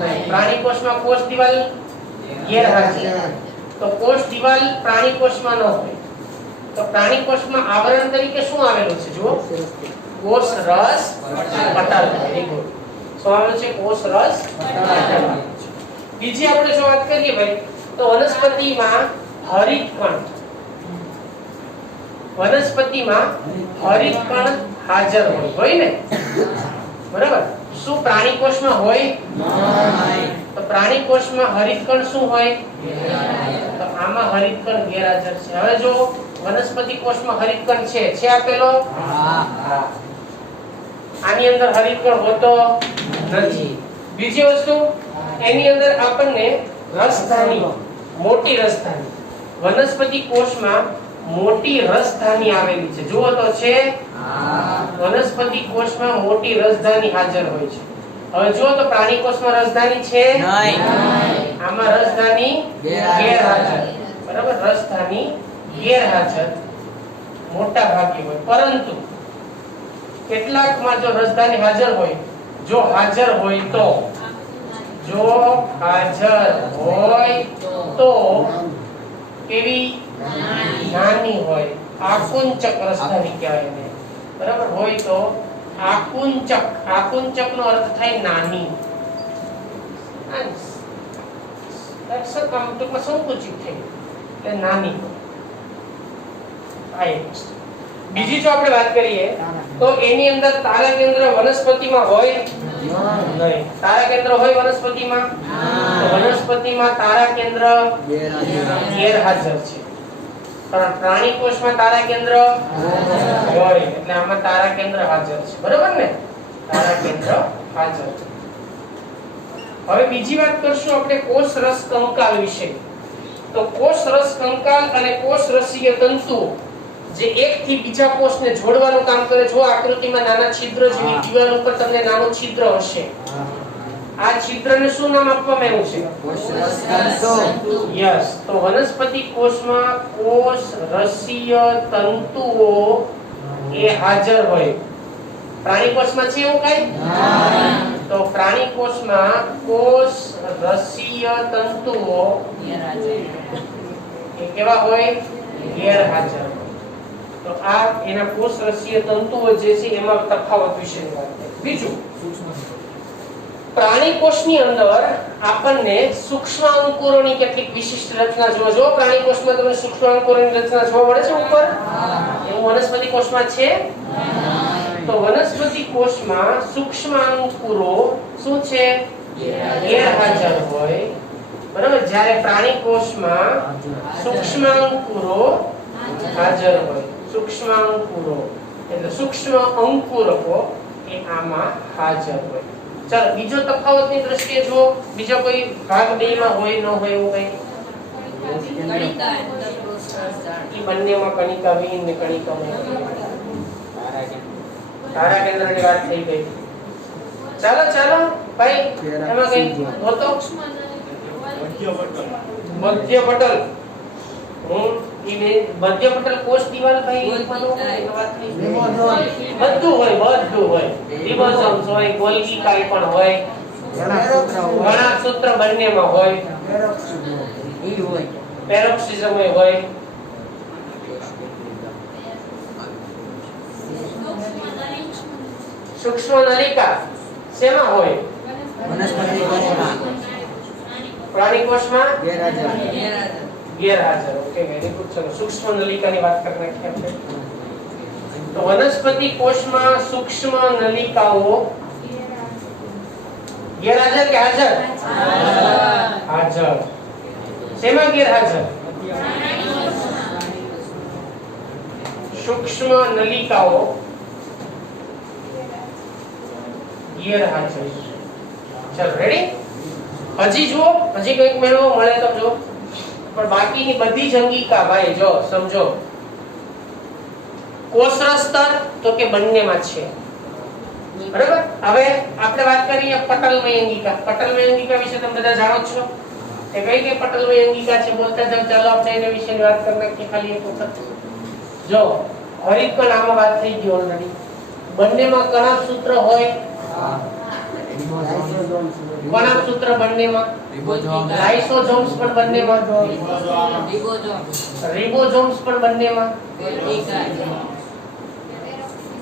નહીં. પ્રાણી કોષમાં કોષ દિવાલ ગેરહાજર. તો કોષ દિવાલ પ્રાણી કોષમાં ન હોય તો પ્રાણી કોષમાં આવરણ તરીકે શું આવેલું છે? જુઓ, કોષ રસ પટલ. Very good. શું આવેલું છે? કોષ રસ પટલ. બીજી આપણે જો વાત કરીએ ભાઈ, તો વનસ્પતિમાં હરિતકણ, વનસ્પતિમાં હરિતકણ હાજર હોય ને, બરાબર. શું પ્રાણી કોષમાં હોય? તો પ્રાણી કોષમાં હરિતકણ શું હોય? તો આમાં હરિતકણ ગેરહાજર છે. હવે જો વનસ્પતિ કોષમાં હરિતકણ છે આપેલો? આની અંદર હરિતકણ હોતો નથી. બીજી વસ્તુ, એની અંદર આપણને રસધાની, મોટી રસધાની, વનસ્પતિ કોષમાં મોટી રસધાની આવેલી છે. જુઓ તો છે, વનસ્પતિ કોષમાં મોટી રસધાની હાજર હોય છે. હવે જુઓ તો પ્રાણી કોષમાં રસધાની છે નહીં. આમાં રસધાની ગેરહાજર, બરાબર. રસધાની ગેરહાજર મોટા ભાગે હોય, પરંતુ કેટલાકમાં જો રસધાની હાજર હોય, જો હાજર હોય તો, જો હાજર હોય તો કેવી? નાની હોય. આકુંચક રસધાની કહેવાય એને, બરાબર. હોય તો આકુંચક. આકુંચક નો અર્થ થાય નાની, ટૂંકમાં સંકુચિત થઈ, એટલે નાની. બીજી જો આપણે વાત કરીએ તો એની અંદર તારા કેન્દ્ર વનસ્પતિમાં હોય નહીં. તારા કેન્દ્ર હોય વનસ્પતિમાં? તો વનસ્પતિમાં તારા કેન્દ્ર ગેરહાજર છે. પણ પ્રાણી કોષમાં તારા કેન્દ્ર હોય, એટલે આમાં તારા કેન્દ્ર હાજર છે, બરાબર ને? તારા કેન્દ્ર હાજર છે. હવે બીજી વાત કરશું આપણે કોષ રસ કંકાલ વિશે. તો કોષ રસ કંકાલ અને કોષ રસીય તંતુ જે એક થી બીજા કોષને જોડવાનું કામ કરે. જો આકૃતિમાં નાના છિદ્ર જેવી દિવાલ ઉપર તમને નાનું છિદ્ર હશે, આ છિદ્રને શું નામ આપવામાં આવ્યું છે? કોષરસ તંતુ. યસ. તો વનસ્પતિ કોષમાં કોષ રસીય તંતુઓ એ હાજર હોય. પ્રાણી કોષમાં છે એવું કઈ? તો પ્રાણી કોષમાં કોષ રસીય તંતુઓ એ કેવા હોય? ગેરહાજર હોય. તો આ એના કોષ રસીય તંતુઓ જે છે એમાં તફાવત વિશેની વાત છે. બીજું, પ્રાણી કોષની અંદર આપણને સૂક્ષ્મ અંકુરોની કેટલીક વિશિષ્ટ રચના જોવા. જો પ્રાણી કોષમાં તમને સૂક્ષ્મ અંકુરોની રચના જોવા મળે છે ઉપર? એવું વનસ્પતિ કોષમાં છે? તો વનસ્પતિ કોષમાં સૂક્ષ્મ અંકુરો શું છે? ગેરહાજર હોય. બરાબર. જ્યારે પ્રાણી કોષમાં સૂક્ષ્મ અંકુરો હાજર હોય. સૂક્ષ્મ અંકુરો એટલે સૂક્ષ્મ અંકુરકો એ આમાં હાજર હોય. ચાલો બીજો તફાવતની દ્રષ્ટિએ જો બીજો કોઈ ભાગ બે માં હોય ન હોય એવું કઈ? ઈ બંનેમાં કણિકા વિહીન ને કણિકામય તારા કેન્દ્રની વાત થઈ ગઈ. ચાલો ચાલો ભાઈ એમાં કઈ હોતો મધ્ય પટલ. મધ્ય પટલ કોષ દિવાલ ભાઈ બધું હોય રિબોસોમ્સ હોય ગોલ્ગી કાઈ પણ હોય ઘણા સૂત્ર બંનેમાં હોય પેરોક્સિઝમ હોય. સૂક્ષ્મ નલિકા શેમાં હોય? વનસ્પતિ કોષમાં. પ્રાણી કોષમાં ગેરહાજર. Okay very good. ચલો સૂક્ષ્મ નલિકાની વાત કરી નાખીએ આપણે. તો વનસ્પતિ કોષમાં સૂક્ષ્મ નલિકાઓ ગેરહાજર કે હાજર? હાજર. શેમાં ગેરહાજર? સૂક્ષ્મ નલિકાઓ ગેરહાજર. ચલો રેડી? હજી જુઓ, હજી કઈક મેળવો મળે તો જો. પણ બાકીની બધી જ અંગિકા ભાઈ જો સમજો. કોષરસ સ્તર તો કે બંનેમાં છે. બરાબર. હવે આપણે વાત કરીએ પટલમય અંગિકા. પટલમય અંગિકા વિશે તમે બધા જાણો છો? એ કઈ પટલમય અંગિકા છે બોલતા જાવ. ચાલો આપણે એના વિશેની વાત કરી નાખીએ ખાલી એક વખત. જો હરિતકણ આમાં વાત થઈ ગઈ ઓલરેડી. બંનેમાં કણાભ સૂત્ર હોય. કણાભ સૂત્ર બંનેમાં. લાઇસોસોમ્સ પણ બંનેમાં. રિબોસોમ્સ પણ બંનેમાં.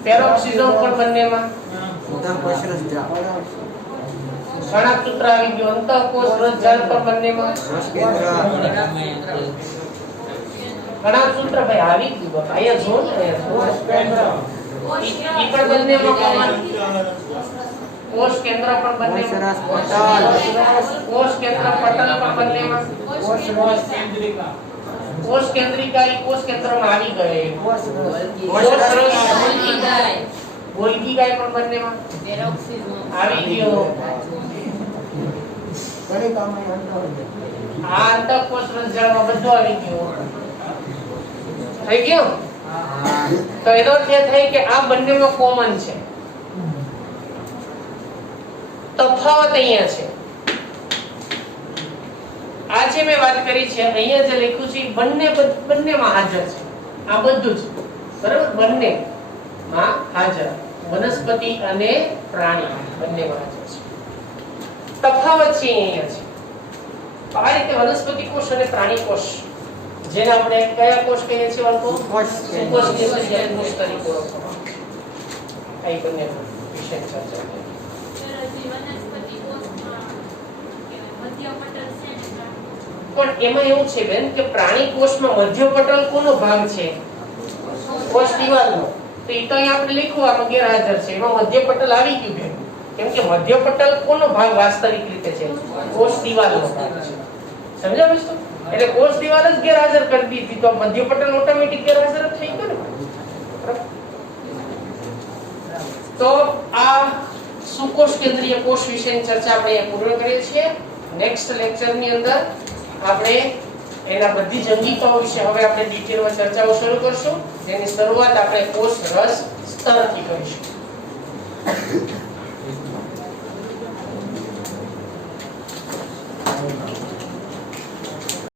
પેરોક્સિઝમ પણ બંનેમાં. કણાભ સૂત્ર આવી ગયું. અંતઃકોષ રસજાળ પણ બંનેમાં. કણાભ સૂત્ર ભાઈ આવી ગયું. અહીંયા જો ને ઈ પણ બંનેમાં કોમન. કોષ કેન્દ્ર પણ બંનેમાં. કોષ કેન્દ્ર પટલ પણ બંનેમાં. કોષ કેન્દ્રિકા ઈ કોષ કેન્દ્રમાં આવી ગઈ. ગોલ્ગી કાય પણ બંનેમાં આવી ગયો. આ અંતઃકોષ રસજાળમાં બધું આવી ગયું. થઈ ગયું? તો એનો અર્થ એ થાય કે આ બંનેમાં કોમન છે. તફાવત અહીંયા છે. આ જે મેં વાત કરી છે અહીંયા જે લખ્યું છે બંનેમાં હાજર છે. આ બધું જ બરાબર બંનેમાં હાજર. વનસ્પતિ અને પ્રાણી બંનેમાં હાજર છે. તફાવત છે અહીંયા છે. આ રીતે વનસ્પતિ કોષ અને પ્રાણી કોષ જેને આપણે કયા કોષ કહીએ છીએ વાળકો? કોષ કોષ તરીકે ઓળખવામાં આવે. આ બંને વિશે ચર્ચા કરી. પણ એમાં એવું છે બેન કે પ્રાણી કોષમાં મધ્ય પટલ કોનો ભાગ છે? કોષ દિવાલનો. તો ઈ તો અહીં આપણે લખ્યું આમાં ગેરહાજર છે. એમાં મધ્ય પટલ આવી ગયું બેન. કેમ કે મધ્ય પટલ કોનો ભાગ વાસ્તવિક રીતે છે? કોષ દિવાલનો ભાગ છે. સમજાવ છો? એટલે કોષ દિવાલ જ ગેરહાજર કરી દીધી તો મધ્ય પટલ ઓટોમેટિક ગેરહાજર થઈ ગયો ને. તો આ સુકોષ કેન્દ્રીય કોષ વિશેની ચર્ચા આપણે અહીંયા પૂર્ણ કરીએ છીએ. નેક્સ્ટ લેક્ચરની અંદર આપણે એના બધી જ અંગિકાઓ વિશે હવે આપણે ડિટેલમાં ચર્ચાઓ શરૂ કરશું. જેની શરૂઆત આપણે કોષ રસ સ્તરથી કરીશું.